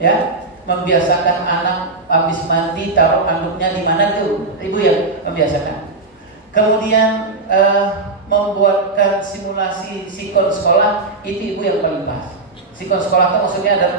Ya, membiasakan anak habis mandi taruh anduknya di mana tuh? Ibu yang membiasakan. Kemudian membuatkan simulasi sikon sekolah, itu Ibu yang paling pas. Sikon sekolah itu maksudnya ada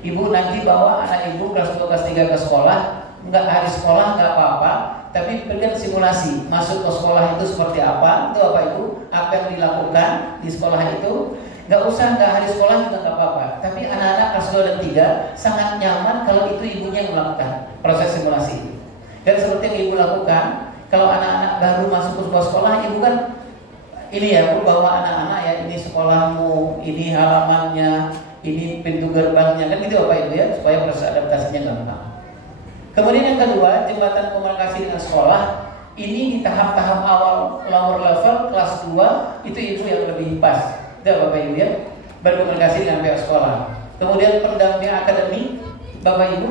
Ibu nanti bawa anak Ibu kelas 2 kelas 3 ke sekolah, enggak hari sekolah enggak apa-apa, tapi berikan simulasi. Masuk ke sekolah itu seperti apa? Itu Bapak Ibu, apa yang dilakukan di sekolah itu. Nggak hari sekolah juga nggak apa-apa. Tapi anak-anak kelas 2 dan 3 sangat nyaman kalau itu ibunya yang melakukan proses simulasi. Dan seperti yang ibu lakukan, kalau anak-anak baru masuk ke sebuah sekolah, ibu kan ini ya, bu bawa anak-anak ya, ini sekolahmu, ini halamannya, ini pintu gerbangnya, kan gitu Bapak Ibu ya, supaya proses adaptasinya gampang. Kemudian yang kedua, jembatan komunikasi dengan sekolah. Ini di tahap-tahap awal lower level kelas 2 itu ibu yang lebih pas. Itu Bapak Ibu ya, berkomunikasi dengan pihak sekolah. Kemudian pendamping akademik, Bapak Ibu,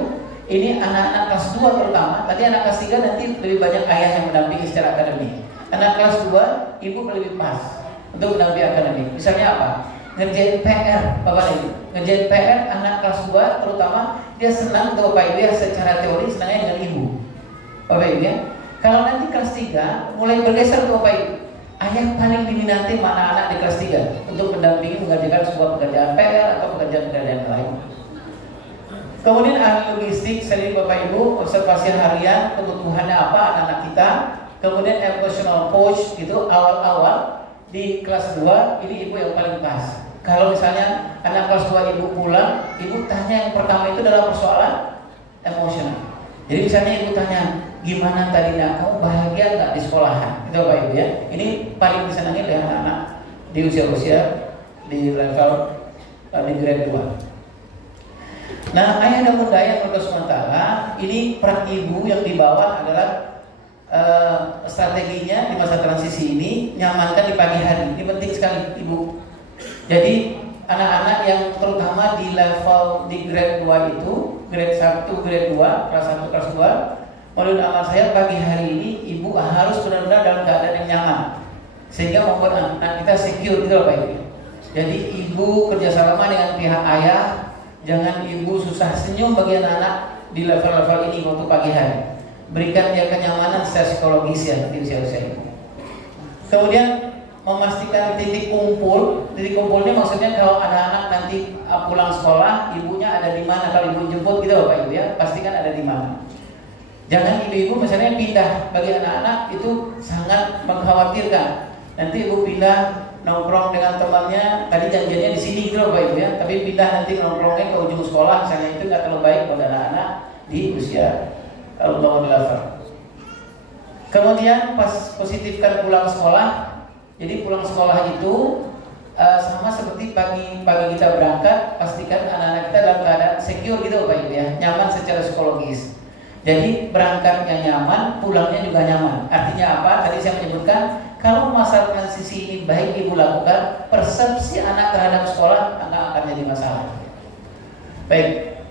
ini anak-anak kelas 2 terutama. Tadi anak kelas 3 nanti lebih banyak ayah yang mendampingi secara akademik. Anak kelas 2 ibu lebih pas untuk mendampingi akademik. Misalnya apa? Ngerjain PR, Bapak Ibu. Ngerjain PR anak kelas 2 terutama, dia senang tuh Bapak Ibu ya, secara teori senangnya dengan ibu. Bapak Ibu ya. Kalau nanti kelas 3 mulai bergeser tuh Bapak Ibu. Ayah paling diminati mana anak di kelas 3 untuk mendampingi mengerjakan sebuah pekerjaan PR atau pekerjaan-pekerjaan lain. Kemudian ahli logistik, sering Bapak Ibu, observasi harian, kebutuhannya apa anak-anak kita. Kemudian emotional coach gitu, awal-awal di kelas 2 ini ibu yang paling pas. Kalau misalnya anak kelas 2 ibu pulang, ibu tanya yang pertama itu adalah persoalan emosional. Jadi misalnya ibu tanya, gimana tadi nak, kamu bahagia nggak di sekolahan? Itu Bapak Ibu ya. Ini paling disenangi oleh anak-anak di usia-usia di level di grade 2. Nah, ayah dan bunda yang untuk sementara, ini peran ibu yang dibawa adalah strateginya di masa transisi ini, nyamankan di pagi hari. Ini penting sekali ibu. Jadi anak-anak yang terutama di level di grade 2 itu, grade 1, grade 2, kelas 1, kelas 2, menurut amal saya pagi hari ini ibu harus benar-benar dalam keadaan yang nyaman, sehingga membuat anak kita secure gitu Bapak Ibu. Jadi ibu kerjasama dengan pihak ayah, jangan ibu susah senyum bagi anak-anak di level-level ini waktu pagi hari. Berikan dia kenyamanan secara psikologis ya di usia-usia ini. Kemudian memastikan titik kumpul. Titik kumpulnya maksudnya kalau anak-anak nanti pulang sekolah, ibunya ada di mana. Kalau ibu jemput gitu Bapak Ibu ya, pastikan ada di mana. Jangan ibu-ibu misalnya pindah, bagi anak-anak itu sangat mengkhawatirkan. Nanti ibu pindah nongkrong dengan temannya, tadi janjiannya di sini gitu Bapak Ibu ya, tapi pindah nanti nongkrongnya ke ujung sekolah, misalnya itu nggak terlalu baik pada anak-anak di usia lower level. Kemudian pas positifkan pulang sekolah. Jadi pulang sekolah itu sama seperti pagi kita berangkat, pastikan anak-anak kita dalam keadaan secure gitu Bapak Ibu ya, nyaman secara psikologis. Jadi berangkatnya nyaman, pulangnya juga nyaman. Artinya apa? Tadi saya menyebutkan kalau masa transisi ini baik ibu lakukan, persepsi anak terhadap sekolah akan jadi masalah. Baik.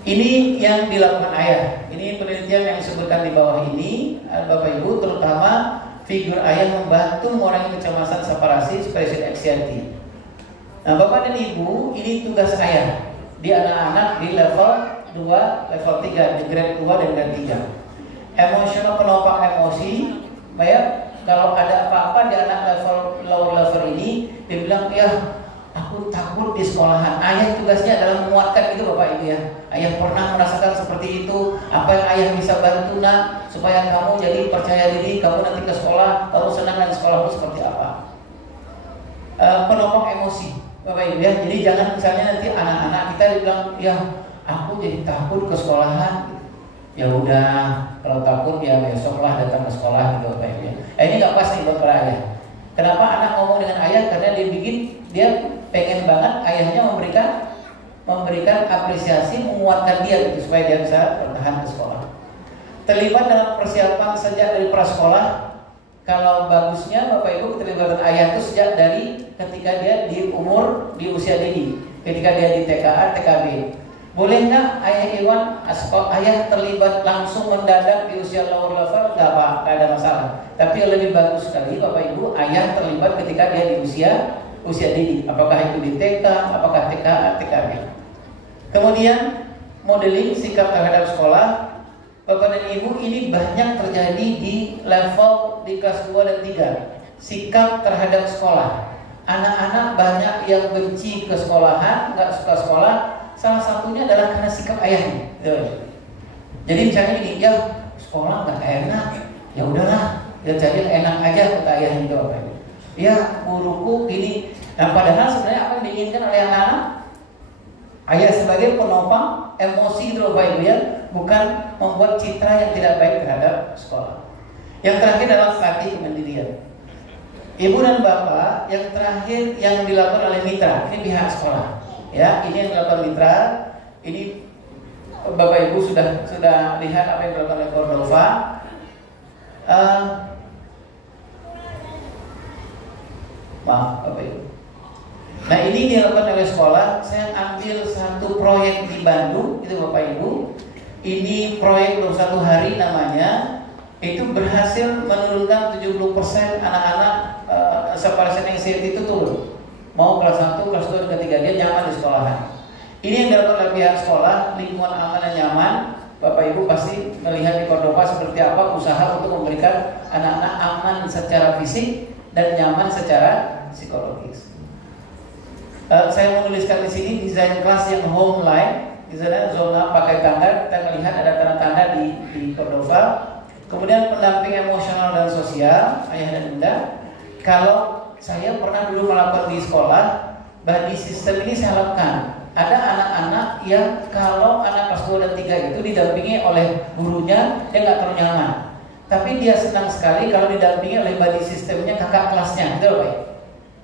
Ini yang dilakukan ayah. Ini penelitian yang disebutkan di bawah ini, Bapak Ibu, terutama figur ayah membantu mengurangi kecemasan separasi, separate anxiety. Nah, Bapak dan Ibu, ini tugas ayah di anak-anak di level 2, level 3, di grade 2 dan grade 3. Emosional, penopang emosi, ya. Kalau ada apa-apa di anak level lower level ini, dia bilang, ya aku takut di sekolahan. Ayah tugasnya adalah menguatkan itu Bapak Ibu ya. Ayah pernah merasakan seperti itu. Apa yang ayah bisa bantu nak, supaya kamu jadi percaya diri, kamu nanti ke sekolah, kamu senang dengan sekolahmu seperti apa. Penopang emosi Bapak Ibu ya. Jadi jangan misalnya nanti anak-anak kita bilang, ya aku jadi takut ke sekolahan. Ya udah, kalau takut ya besoklah datang ke sekolah gitu Bapak Ibu ya. Ini nggak pas nih buat para ayah. Kenapa anak ngomong dengan ayah? Karena dia pengen banget ayahnya memberikan apresiasi, menguatkan dia gitu, supaya dia bisa bertahan ke sekolah. Terlibat dalam persiapan sejak dari prasekolah. Kalau bagusnya Bapak Ibu keterlibatan ayah itu sejak dari ketika dia di usia dini, ketika dia di TKA, TKB. Boleh nggak ayah Iwan, ayah terlibat langsung mendadak di usia lower level? Nggak ada masalah. Tapi yang lebih bagus sekali Bapak Ibu, ayah terlibat ketika dia di usia dini. Apakah itu di TK, apakah TKA, TKB. Kemudian modeling sikap terhadap sekolah. Bapak dan Ibu, ini banyak terjadi di level di kelas 2 dan 3. Sikap terhadap sekolah. Anak-anak banyak yang benci ke sekolahan, nggak suka sekolah. Salah satunya adalah karena sikap ayahnya. Jadi misalnya gini, ya sekolah nggak enak. Ya udahlah, ya jadi enak aja kata ayah itu apa itu. Ya guruku gini. Nah padahal sebenarnya apa yang diinginkan oleh anak-anak? Ayah sebagai penopang emosi itu Bapak Ibu ya, bukan membuat citra yang tidak baik terhadap sekolah. Yang terakhir adalah pelatih kemandirian. Ibu dan Bapak yang terakhir yang dilakukan oleh mitra, ini pihak sekolah. Ya, ini yang dilakukan mitra. Ini Bapak Ibu sudah lihat apa yang dilakukan oleh Cordova. Maaf Bapak Ibu. Nah ini dilakukan oleh sekolah. Saya ambil satu proyek di Bandung, itu Bapak Ibu. Ini proyek belum 1 hari namanya. Itu berhasil menurunkan 70% anak-anak separation anxiety itu turun. Mau kelas 1, kelas 2, dan ketiga dia nyaman di sekolahan. Ini yang dilakukan oleh pihak sekolah, lingkungan aman dan nyaman. Bapak Ibu pasti melihat di Cordova seperti apa usaha untuk memberikan anak-anak aman secara fisik dan nyaman secara psikologis. Saya menuliskan di sini desain kelas yang home line, di sana zona pakai tangga, kita melihat ada tanda-tanda di Cordova. Kemudian pendamping emosional dan sosial, ayah dan bunda. Kalau saya pernah dulu melakukan di sekolah, body system ini saya lakukan. Ada anak-anak yang kalau anak kelas 2 dan 3 itu didampingi oleh gurunya, dia nggak terlalu nyaman. Tapi dia senang sekali kalau didampingi oleh body systemnya kakak kelasnya, gitu Pak.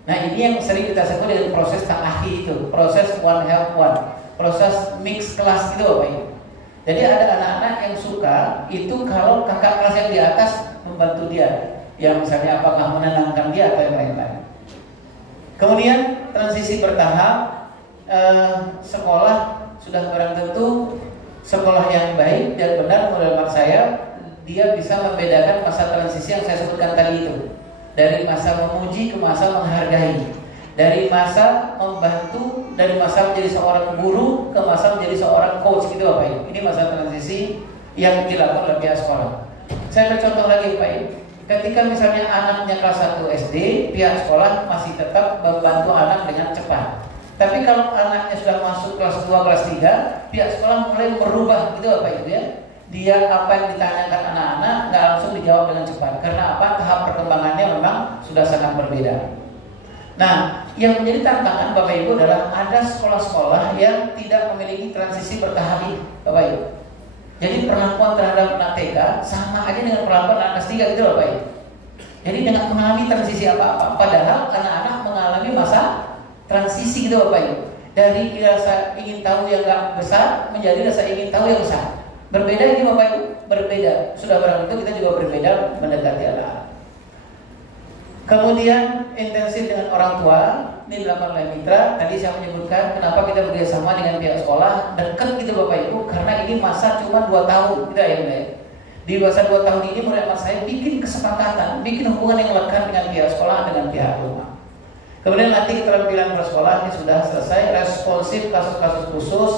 Nah ini yang sering kita sebut dengan proses ta'ahi itu, proses one help one, proses mix kelas gitu Bapak. Jadi ada anak-anak yang suka itu kalau kakak kelas yang di atas membantu dia, yang misalnya apakah menenangkan dia atau yang lain-lain. Kemudian transisi bertahap, sekolah sudah barang tentu sekolah yang baik dan benar menurut hemat saya, dia bisa membedakan masa transisi yang saya sebutkan tadi itu. Dari masa memuji ke masa menghargai, dari masa membantu, dari masa menjadi seorang guru ke masa menjadi seorang coach gitu Bapak Ibu. Ini masa transisi yang dilakukan oleh pihak sekolah. Saya beri contoh lagi Pak Ibu. Ketika misalnya anaknya kelas 1 SD, pihak sekolah masih tetap membantu anak dengan cepat. Tapi kalau anaknya sudah masuk kelas 2, kelas 3, pihak sekolah mulai merubah gitu Bapak Ibu ya. Dia apa yang ditanyakan anak-anak nggak langsung dijawab dengan cepat. Karena apa? Tahap perkembangannya memang sudah sangat berbeda. Nah, yang menjadi tantangan Bapak Ibu adalah ada sekolah-sekolah yang tidak memiliki transisi bertahap ini, Bapak Ibu. Jadi perlakuan terhadap anak TK sama aja dengan perlakuan anak kelas 3 gitu Bapak Ibu. Jadi dengan mengalami transisi apa-apa, padahal anak-anak mengalami masa transisi gitu Bapak Ibu. Dari rasa ingin tahu yang nggak besar menjadi rasa ingin tahu yang besar. Berbeda ini Bapak Ibu, berbeda. Sudah barang itu kita juga berbeda mendekati anak. Kemudian intensif dengan orang tua, ini dilakukan oleh mitra. Tadi saya menyebutkan kenapa kita bekerjasama dengan pihak sekolah dekat gitu Bapak Ibu, karena ini masa cuma 2 tahun kita ya. Di masa 2 tahun ini menurut saya bikin kesepakatan, bikin hubungan yang lekat dengan pihak sekolah dengan pihak rumah. Kemudian nanti keterampilan bersekolah ini sudah selesai, responsif kasus-kasus khusus.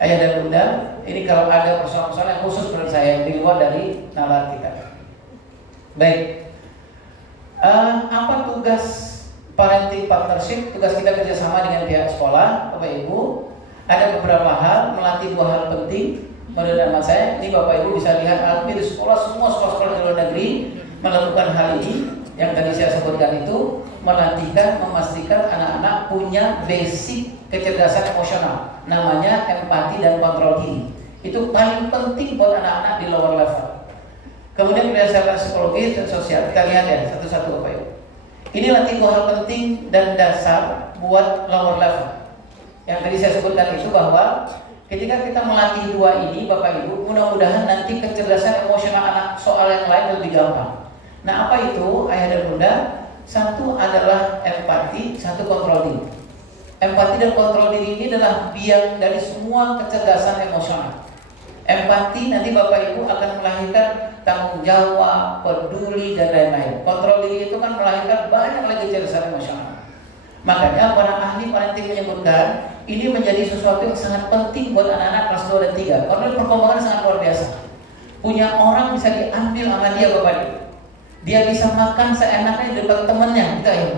Ayah dan bunda, ini kalau ada persoalan-persoalan yang khusus menurut saya di luar dari nalar kita. Baik, apa tugas parenting partnership? Tugas kita kerjasama dengan pihak sekolah, Bapak Ibu. Ada beberapa hal, melatih 2 hal penting. Menurut hemat saya, ini Bapak Ibu bisa lihat hampir semua sekolah-sekolah di luar negeri melakukan hal ini. Yang tadi saya sebutkan itu melatihkan, memastikan anak-anak punya basic kecerdasan emosional, namanya empati dan kontrol diri. Itu paling penting buat anak-anak di lower level. Kemudian berdasarkan psikologi dan sosial, kita lihat ya satu-satu Bapak Ibu. Ini latih 2 hal penting dan dasar buat lower level. Yang tadi saya sebutkan itu bahwa ketika kita melatih 2 ini Bapak Ibu, mudah-mudahan nanti kecerdasan emosional anak soal yang lain lebih gampang. Nah apa itu ayah dan bunda? Satu adalah empati, satu kontrol diri. Empati dan kontrol diri ini adalah biang dari semua kecerdasan emosional. Empati nanti Bapak Ibu akan melahirkan tanggung jawab, peduli dan lain-lain. Kontrol diri itu kan melahirkan banyak lagi kecerdasan emosional. Makanya para ahli parenting menyebutkan ini menjadi sesuatu yang sangat penting buat anak-anak kelas 2 dan 3. Karena perkembangan sangat luar biasa. Punya orang bisa diambil sama dia Bapak Ibu. Dia bisa makan seenaknya di depan temannya, gitu ya.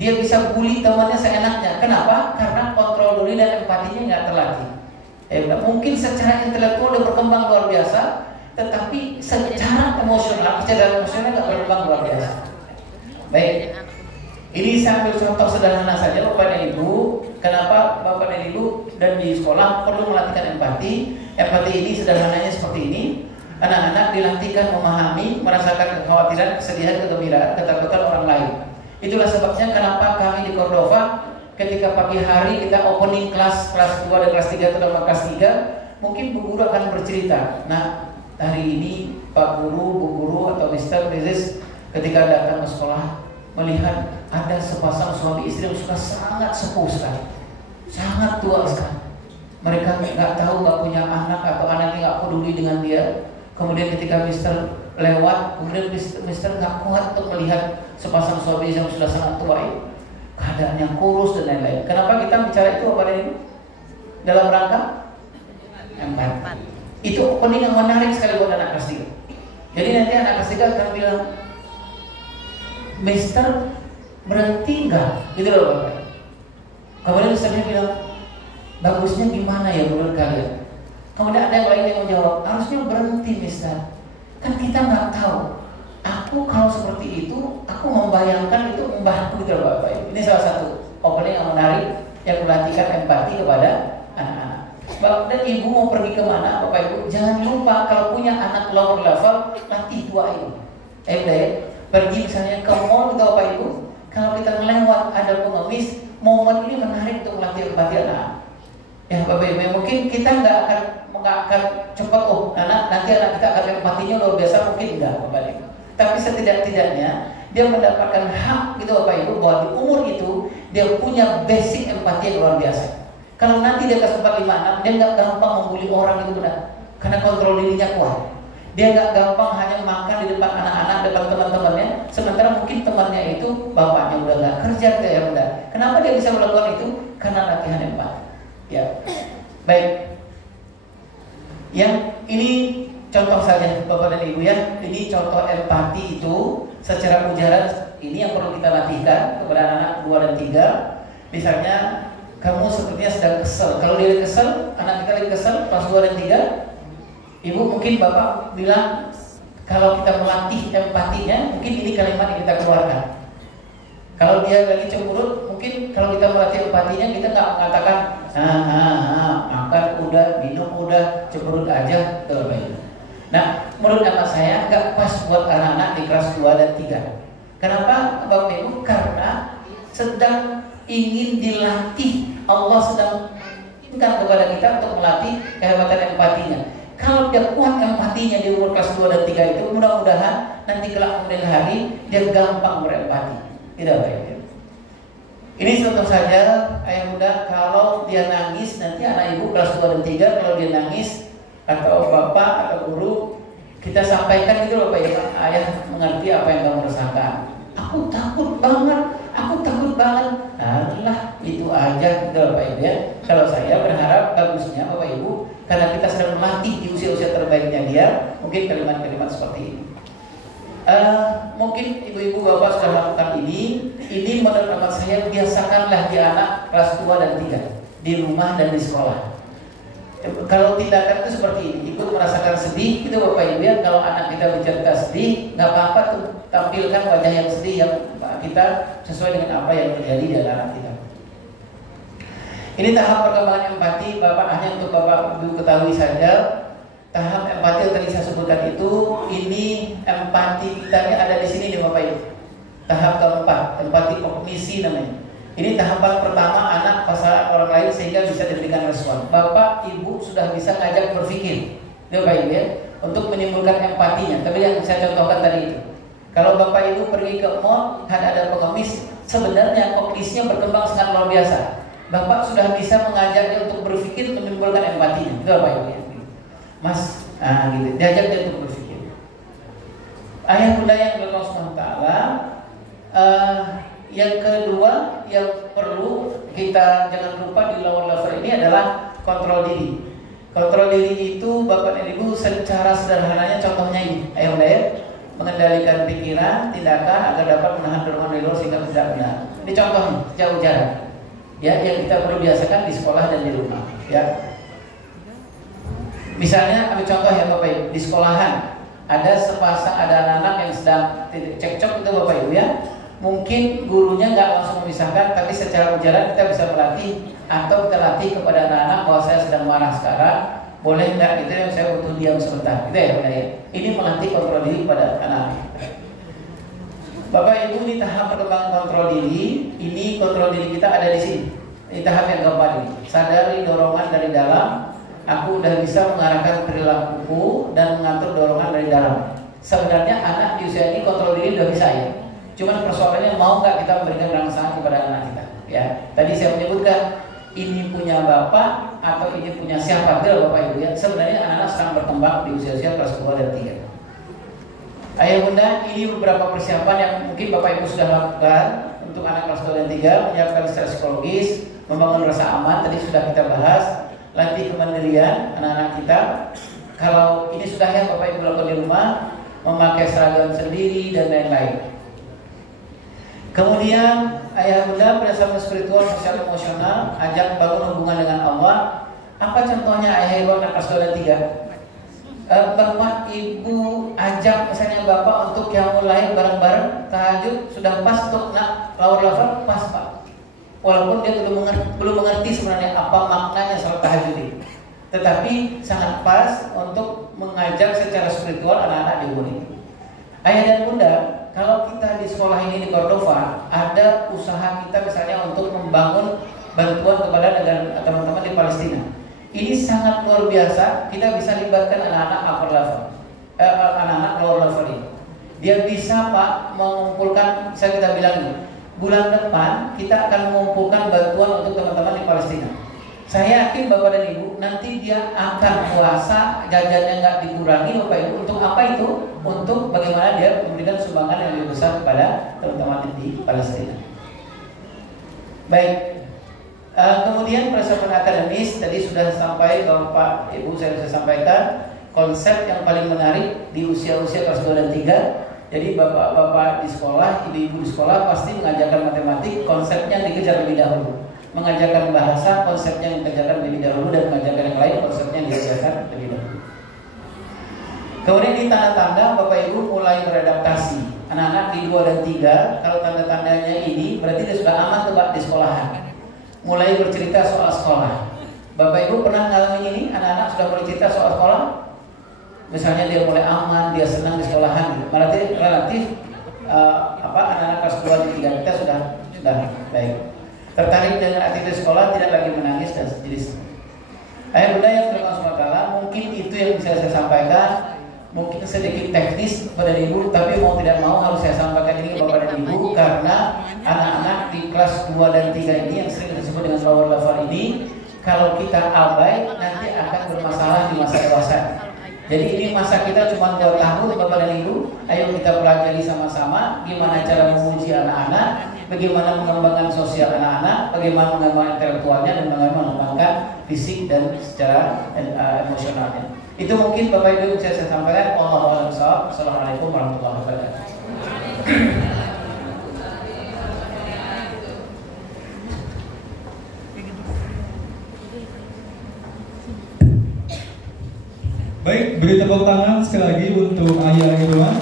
Dia bisa bully temannya seenaknya. Kenapa? Karena kontrol diri dan empatinya nggak terlatih. Mungkin secara intelektual dia berkembang luar biasa, tetapi secara emosional, kecerdasan emosional nggak berkembang luar biasa. Baik, ini saya ambil contoh sederhana saja Bapak dan Ibu. Kenapa Bapak dan Ibu dan di sekolah perlu melatihkan empati? Empati ini sederhananya seperti ini. Anak-anak dilatihkan memahami, merasakan kekhawatiran, kesedihan, kegembiraan, ketakutan orang lain. Itulah sebabnya kenapa kami di Cordova ketika pagi hari kita opening kelas 2 dan kelas 3 atau kelas 3, mungkin Bu Guru akan bercerita. Nah, hari ini Pak Guru, Bu Guru atau Mr. Mrs. ketika datang ke sekolah melihat ada sepasang suami istri yang sudah sangat sepuh sekali, sangat tua sekali. Mereka nggak tahu, nggak punya anak atau anaknya nggak peduli dengan dia. Kemudian ketika Mister lewat, kemudian Mister nggak kuat untuk melihat sepasang suami yang sudah sangat tua itu, keadaannya kurus dan lain-lain. Kenapa kita bicara itu Bapak dan Ibu? Dalam rangka empati. Itu opening yang menarik sekali buat anak kelas 3. Jadi nanti anak kelas 3 akan bilang, Mister berhenti nggak? Gitu loh Bapak. Kemudian Misternya bilang, bagusnya gimana ya menurut kalian? Kemudian ada yang lain yang menjawab, harusnya berhenti Mister. Kan kita nggak tahu. Aku kalau seperti itu, aku membayangkan itu mbahku gitu loh Bapak. Ini salah satu opening yang menarik yang melatihkan empati kepada anak-anak. Bapak dan Ibu mau pergi kemana Bapak Ibu? Jangan lupa kalau punya anak lower level, latih dua ini. Pergi misalnya ke mall gitu Bapak Ibu. Kalau kita melewat ada pengemis, momen ini menarik untuk melatih empati anak. Ya Bapak Ibu, mungkin kita nggak akan cepat, nanti anak kita akan empatinya luar biasa, mungkin enggak Bapak Ibu. Tapi setidak-tidaknya dia mendapatkan hak gitu Bapak Ibu, bahwa di umur itu dia punya basic empati yang luar biasa. Kalau nanti dia ke 456, dia nggak gampang membuli orang itu benar, karena kontrol dirinya kuat. Dia nggak gampang hanya makan di depan anak-anak, depan teman-temannya, sementara mungkin temannya itu bapaknya udah nggak kerja ya udah. Kenapa dia bisa melakukan itu? Karena latihan empati. Ya, baik. Yang ini contoh saja Bapak dan Ibu ya. Ini contoh empati itu secara ujaran ini yang perlu kita latihkan kepada anak-anak 2 dan 3. Misalnya kamu sepertinya sedang kesel. Kalau dia kesel, anak kita lagi kesel, kelas 2 dan 3, Ibu mungkin Bapak bilang kalau kita melatih empatinya, mungkin ini kalimat yang kita keluarkan. Kalau dia lagi cemberut, mungkin kalau kita melatih empatinya, kita nggak mengatakan makan udah, minum udah, cemberut aja, terbaik. Nah, menurut anak saya nggak pas buat anak-anak di kelas 2 dan 3. Kenapa Bapak Ibu? Karena sedang ingin dilatih, Allah sedang inginkan kepada kita untuk melatih kehebatan empatinya. Kalau dia kuat empatinya di umur kelas 2 dan 3 itu, mudah-mudahan nanti kelak kemudian hari dia gampang berempati. Tidak baik. Ini contoh saja ayah bunda, kalau dia nangis nanti anak ibu kelas 2 dan 3 kalau dia nangis atau bapak atau guru, kita sampaikan gitu loh Pak ya, ayah mengerti apa yang kamu rasakan. Aku takut banget. Nah, itu aja gitu loh Pak Ibu ya. Kalau saya berharap bagusnya Bapak Ibu, karena kita sedang melatih di usia-usia terbaiknya dia, mungkin kalimat-kalimat seperti ini. Mungkin ibu-ibu bapak sudah melakukan ini menurut amat saya biasakanlah di anak kelas 2 dan 3 di rumah dan di sekolah. Kalau tindakan itu seperti ini, ikut merasakan sedih gitu Bapak Ibu ya. Kalau anak kita bercerita sedih, nggak apa-apa tuh, tampilkan wajah yang sedih yang kita sesuai dengan apa yang terjadi di anak kita. Ini tahap perkembangan empati, Bapak hanya untuk Bapak Ibu ketahui saja. Tahap empati yang tadi saya sebutkan itu, ini empati kita ada di sini nih Bapak Ibu. Tahap keempat, empati kognisi namanya. Ini tahapan pertama, anak pasangan orang lain sehingga bisa diberikan respon. Bapak Ibu sudah bisa ngajak berpikir, Bapak Ibu ya, untuk menimbulkan empatinya. Tapi yang saya contohkan tadi itu, kalau Bapak Ibu pergi ke mall, ada pengemis, sebenarnya kognisinya berkembang sangat luar biasa. Bapak sudah bisa mengajaknya untuk berpikir, menimbulkan empatinya, Bapak Ibu ya. Mas, gitu, diajak dia untuk berpikir. Ayah bunda yang berdoa SWT. Yang kedua yang perlu kita jangan lupa di lower level ini adalah kontrol diri. Kontrol diri itu Bapak dan Ibu secara sederhananya contohnya ini, ayah bunda ya, mengendalikan pikiran, tindakan agar dapat menahan dorongan luar sehingga tidak benar. Ini contohnya jauh jarak, ya, yang kita perlu biasakan di sekolah dan di rumah, ya. Misalnya ambil contoh ya Bapak Ibu, di sekolahan ada anak-anak yang sedang cekcok itu Bapak Ibu ya. Mungkin gurunya nggak langsung memisahkan, tapi secara ujaran kita bisa melatih atau kita latih kepada anak-anak bahwa saya sedang marah sekarang, boleh nggak gitu ya, saya butuh diam sebentar, gitu ya Bapak ya. Ini melatih kontrol diri pada anak. Bapak Ibu, di tahap perkembangan kontrol diri, ini kontrol diri kita ada di sini. Di tahap yang keempat ini, sadari dorongan dari dalam. Aku udah bisa mengarahkan perilakuku dan mengatur dorongan dari dalam. Sebenarnya anak di usia ini kontrol diri udah bisa ya. Cuman persoalannya mau nggak kita memberikan rangsangan kepada anak kita, ya. Tadi saya menyebutkan ini punya bapak atau ini punya siapa, bila Bapak Ibu ya. Sebenarnya anak-anak sedang berkembang di usia-usia kelas 2 dan 3. Ayah Bunda, ini beberapa persiapan yang mungkin Bapak Ibu sudah lakukan untuk anak kelas 2 dan 3, menyiapkan secara psikologis, membangun rasa aman. Tadi sudah kita bahas, latih kemandirian anak-anak kita. Kalau ini sudah ya Bapak Ibu lakukan di rumah, memakai seragam sendiri dan lain-lain. Kemudian ayah bunda berdasarkan spiritual, sosial, emosional, ajak bangun hubungan dengan Allah. Apa contohnya ayah ibu anak kelas 2 dan 3? Bapak ibu ajak misalnya bapak untuk yang mulai bareng-bareng tahajud, sudah pas untuk nak lower level, pas pak. Walaupun dia belum mengerti sebenarnya apa maknanya salat tahajud ini, tetapi sangat pas untuk mengajak secara spiritual anak-anak di rumah ini. Ayah dan bunda, kalau kita di sekolah ini di Cordova, ada usaha kita misalnya untuk membangun bantuan kepada negara teman-teman di Palestina. Ini sangat luar biasa. Kita bisa libatkan anak-anak upper level, anak-anak lower level ini. Dia bisa Pak mengumpulkan, bisa kita bilang ini, bulan depan kita akan mengumpulkan bantuan untuk teman-teman di Palestina. Saya yakin Bapak dan Ibu nanti dia akan puasa, jajannya nggak dikurangi Bapak Ibu. Untuk apa itu? Untuk bagaimana dia memberikan sumbangan yang lebih besar kepada teman-teman di Palestina. Baik, kemudian persiapan akademis tadi sudah sampai Bapak Ibu, saya sudah sampaikan konsep yang paling menarik di usia-usia kelas 2 dan 3. Jadi bapak-bapak di sekolah, ibu-ibu di sekolah pasti mengajarkan matematik, konsepnya dikejar lebih dahulu. Mengajarkan bahasa, konsepnya yang dikerjakan lebih dahulu, dan mengajarkan yang lain, konsepnya yang dikerjakan lebih dahulu. Kemudian di tanda-tanda Bapak Ibu mulai beradaptasi. Anak-anak di 2 dan 3, kalau tanda-tandanya ini berarti dia sudah aman tuh Pak di sekolahan. Mulai bercerita soal sekolah. Bapak Ibu pernah ngalamin ini? Anak-anak sudah mulai cerita soal sekolah? Misalnya dia mulai aman, dia senang di sekolahan gitu. Berarti relatif anak-anak kelas 2 dan 3 kita sudah baik. Tertarik dengan aktivitas sekolah, tidak lagi menangis dan sejenis. Ayah bunda yang dirahmati Allah SWT, mungkin itu yang bisa saya sampaikan. Mungkin sedikit teknis kepada ibu, tapi mau tidak mau harus saya sampaikan ini kepada ibu, karena anak-anak di kelas 2 dan 3 ini yang sering disebut dengan lower level ini, kalau kita abai nanti akan bermasalah di masa dewasa. Jadi ini masa kita cuma 2 tahun Bapak dan Ibu. Ayo kita pelajari sama-sama gimana cara menguji anak-anak, bagaimana mengembangkan sosial anak-anak, bagaimana mengembangkan intelektualnya, dan bagaimana mengembangkan fisik dan secara emosionalnya. Itu mungkin Bapak Ibu yang saya sampaikan. Wallahu a'lam bishawab. Assalamualaikum warahmatullahi wabarakatuh. Baik, beri tepuk tangan sekali lagi untuk Ayah Irwan.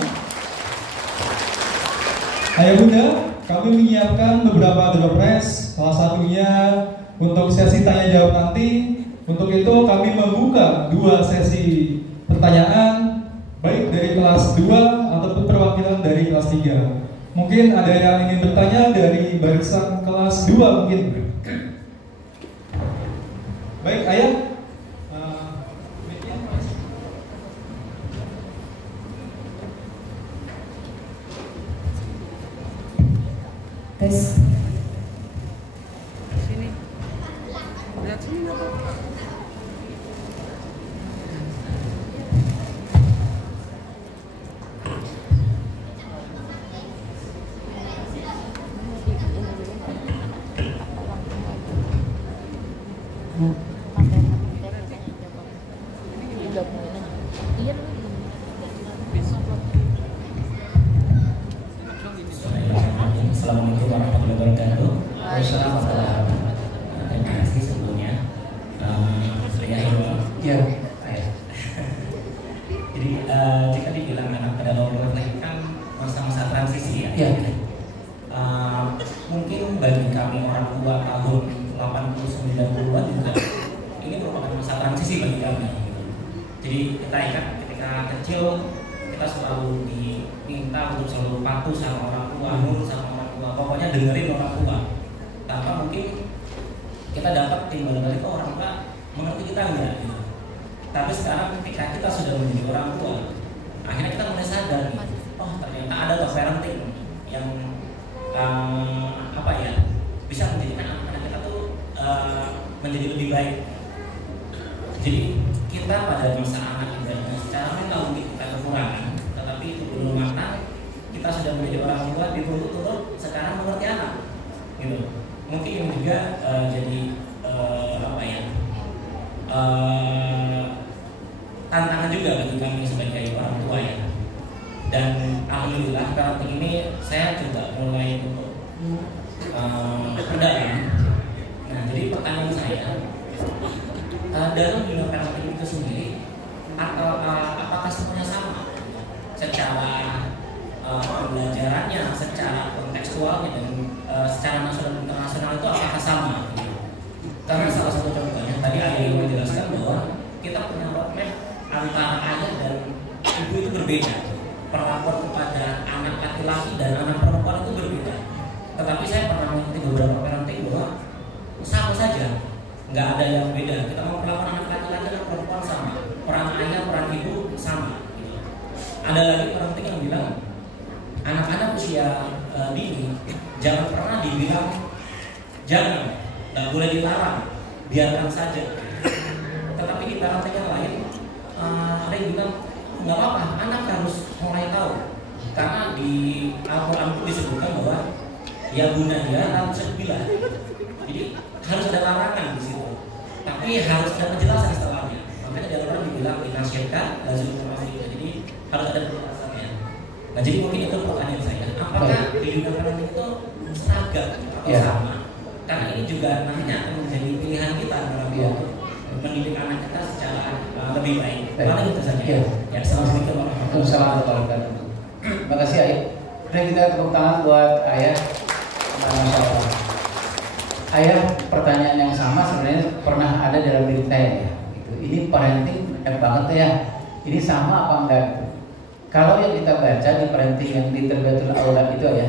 Ayah Bunda, kami menyiapkan beberapa dropres, salah satunya untuk sesi tanya jawab nanti. Untuk itu kami membuka 2 sesi pertanyaan, baik dari kelas 2 ataupun perwakilan dari kelas 3. Mungkin ada yang ingin bertanya dari barisan kelas 2 mungkin. Baik, Ayah. Tes. Sini. Lihat sini apa? Assalamualaikum warahmatullahi wabarakatuh. Terima kasih sebelumnya. ya. Ya. Mungkin bagi kami orang tua tahun 80-90-an juga ini merupakan masa transisi bagi kami. Gitu. Jadi kita ingat ketika kecil kita selalu diminta untuk selalu patuh sama orang tua, nurut sama orang tua, pokoknya dengerin orang tua. Tanpa mungkin kita dapat timbalan dari orang tua mengerti kita enggak. Gitu. Tapi sekarang ketika kita sudah menjadi orang tua, akhirnya kita mulai sadar, oh ternyata ada loh parenting yang apa ya, bisa menjadikan anak-anak kita tuh menjadi lebih baik. Jadi kita pada masa anak ibadahnya secara mental mungkin kita kekurangan, tetapi itu belum matang. Kita sudah menjadi orang tua dituntut sekarang mengerti anak, gitu. Mungkin ini juga jadi apa ya, tantangan juga bagi kami sebagai orang tua ya. Dan alhamdulillah parenting ini saya juga mulai untuk berdalam. Nah, jadi pertanyaan saya, dalam dunia parenting itu sendiri, apakah semuanya sama? Secara pembelajarannya, secara kontekstualnya, dan secara nasional dan internasional itu apakah sama? Karena salah satu contohnya tadi ada yang menjelaskan bahwa kita punya roadmap antara ayah dan ibu itu berbeda. Perlakuan kepada anak laki-laki dan anak perempuan itu berbeda. Tetapi saya pernah mengikuti beberapa parenting bahwa sama saja, nggak ada yang beda. Kita mau perlakuan anak laki-laki dan perempuan sama, peran ayah, peran ibu sama. Gitu. Ada lagi parenting yang bilang anak-anak usia dini jangan pernah dibilang jangan, nggak boleh dilarang, biarkan saja. Tetapi di parenting yang lain ada yang bilang nggak apa-apa, anak harus mulai tahu, karena di Al-Quran itu disebutkan bahwa ya gunanya harus bila, jadi harus ada larangan di situ, tapi harus ada penjelasan setelahnya. Makanya di Al-Quran dibilang dinasihatkan, lazim informasi, jadi harus ada penjelasannya. Nah, jadi mungkin itu pertanyaan saya, apakah di dunia parenting itu seragam atau sama? Karena ini juga nantinya akan menjadi pilihan kita dalam mendidik anak kita secara lebih baik. Paling itu saja. Ya, assalamualaikum warahmatullahi wabarakatuh. Terima kasih Ayah. Mari kita tepuk tangan buat Ayah. Masya Allah. Ayah, pertanyaan yang sama sebenarnya pernah ada dalam diri saya ya. Gitu. Ini parenting banyak banget ya. Ini sama apa enggak? Kalau yang kita baca di parenting yang di Terbiatul Aulad itu ya,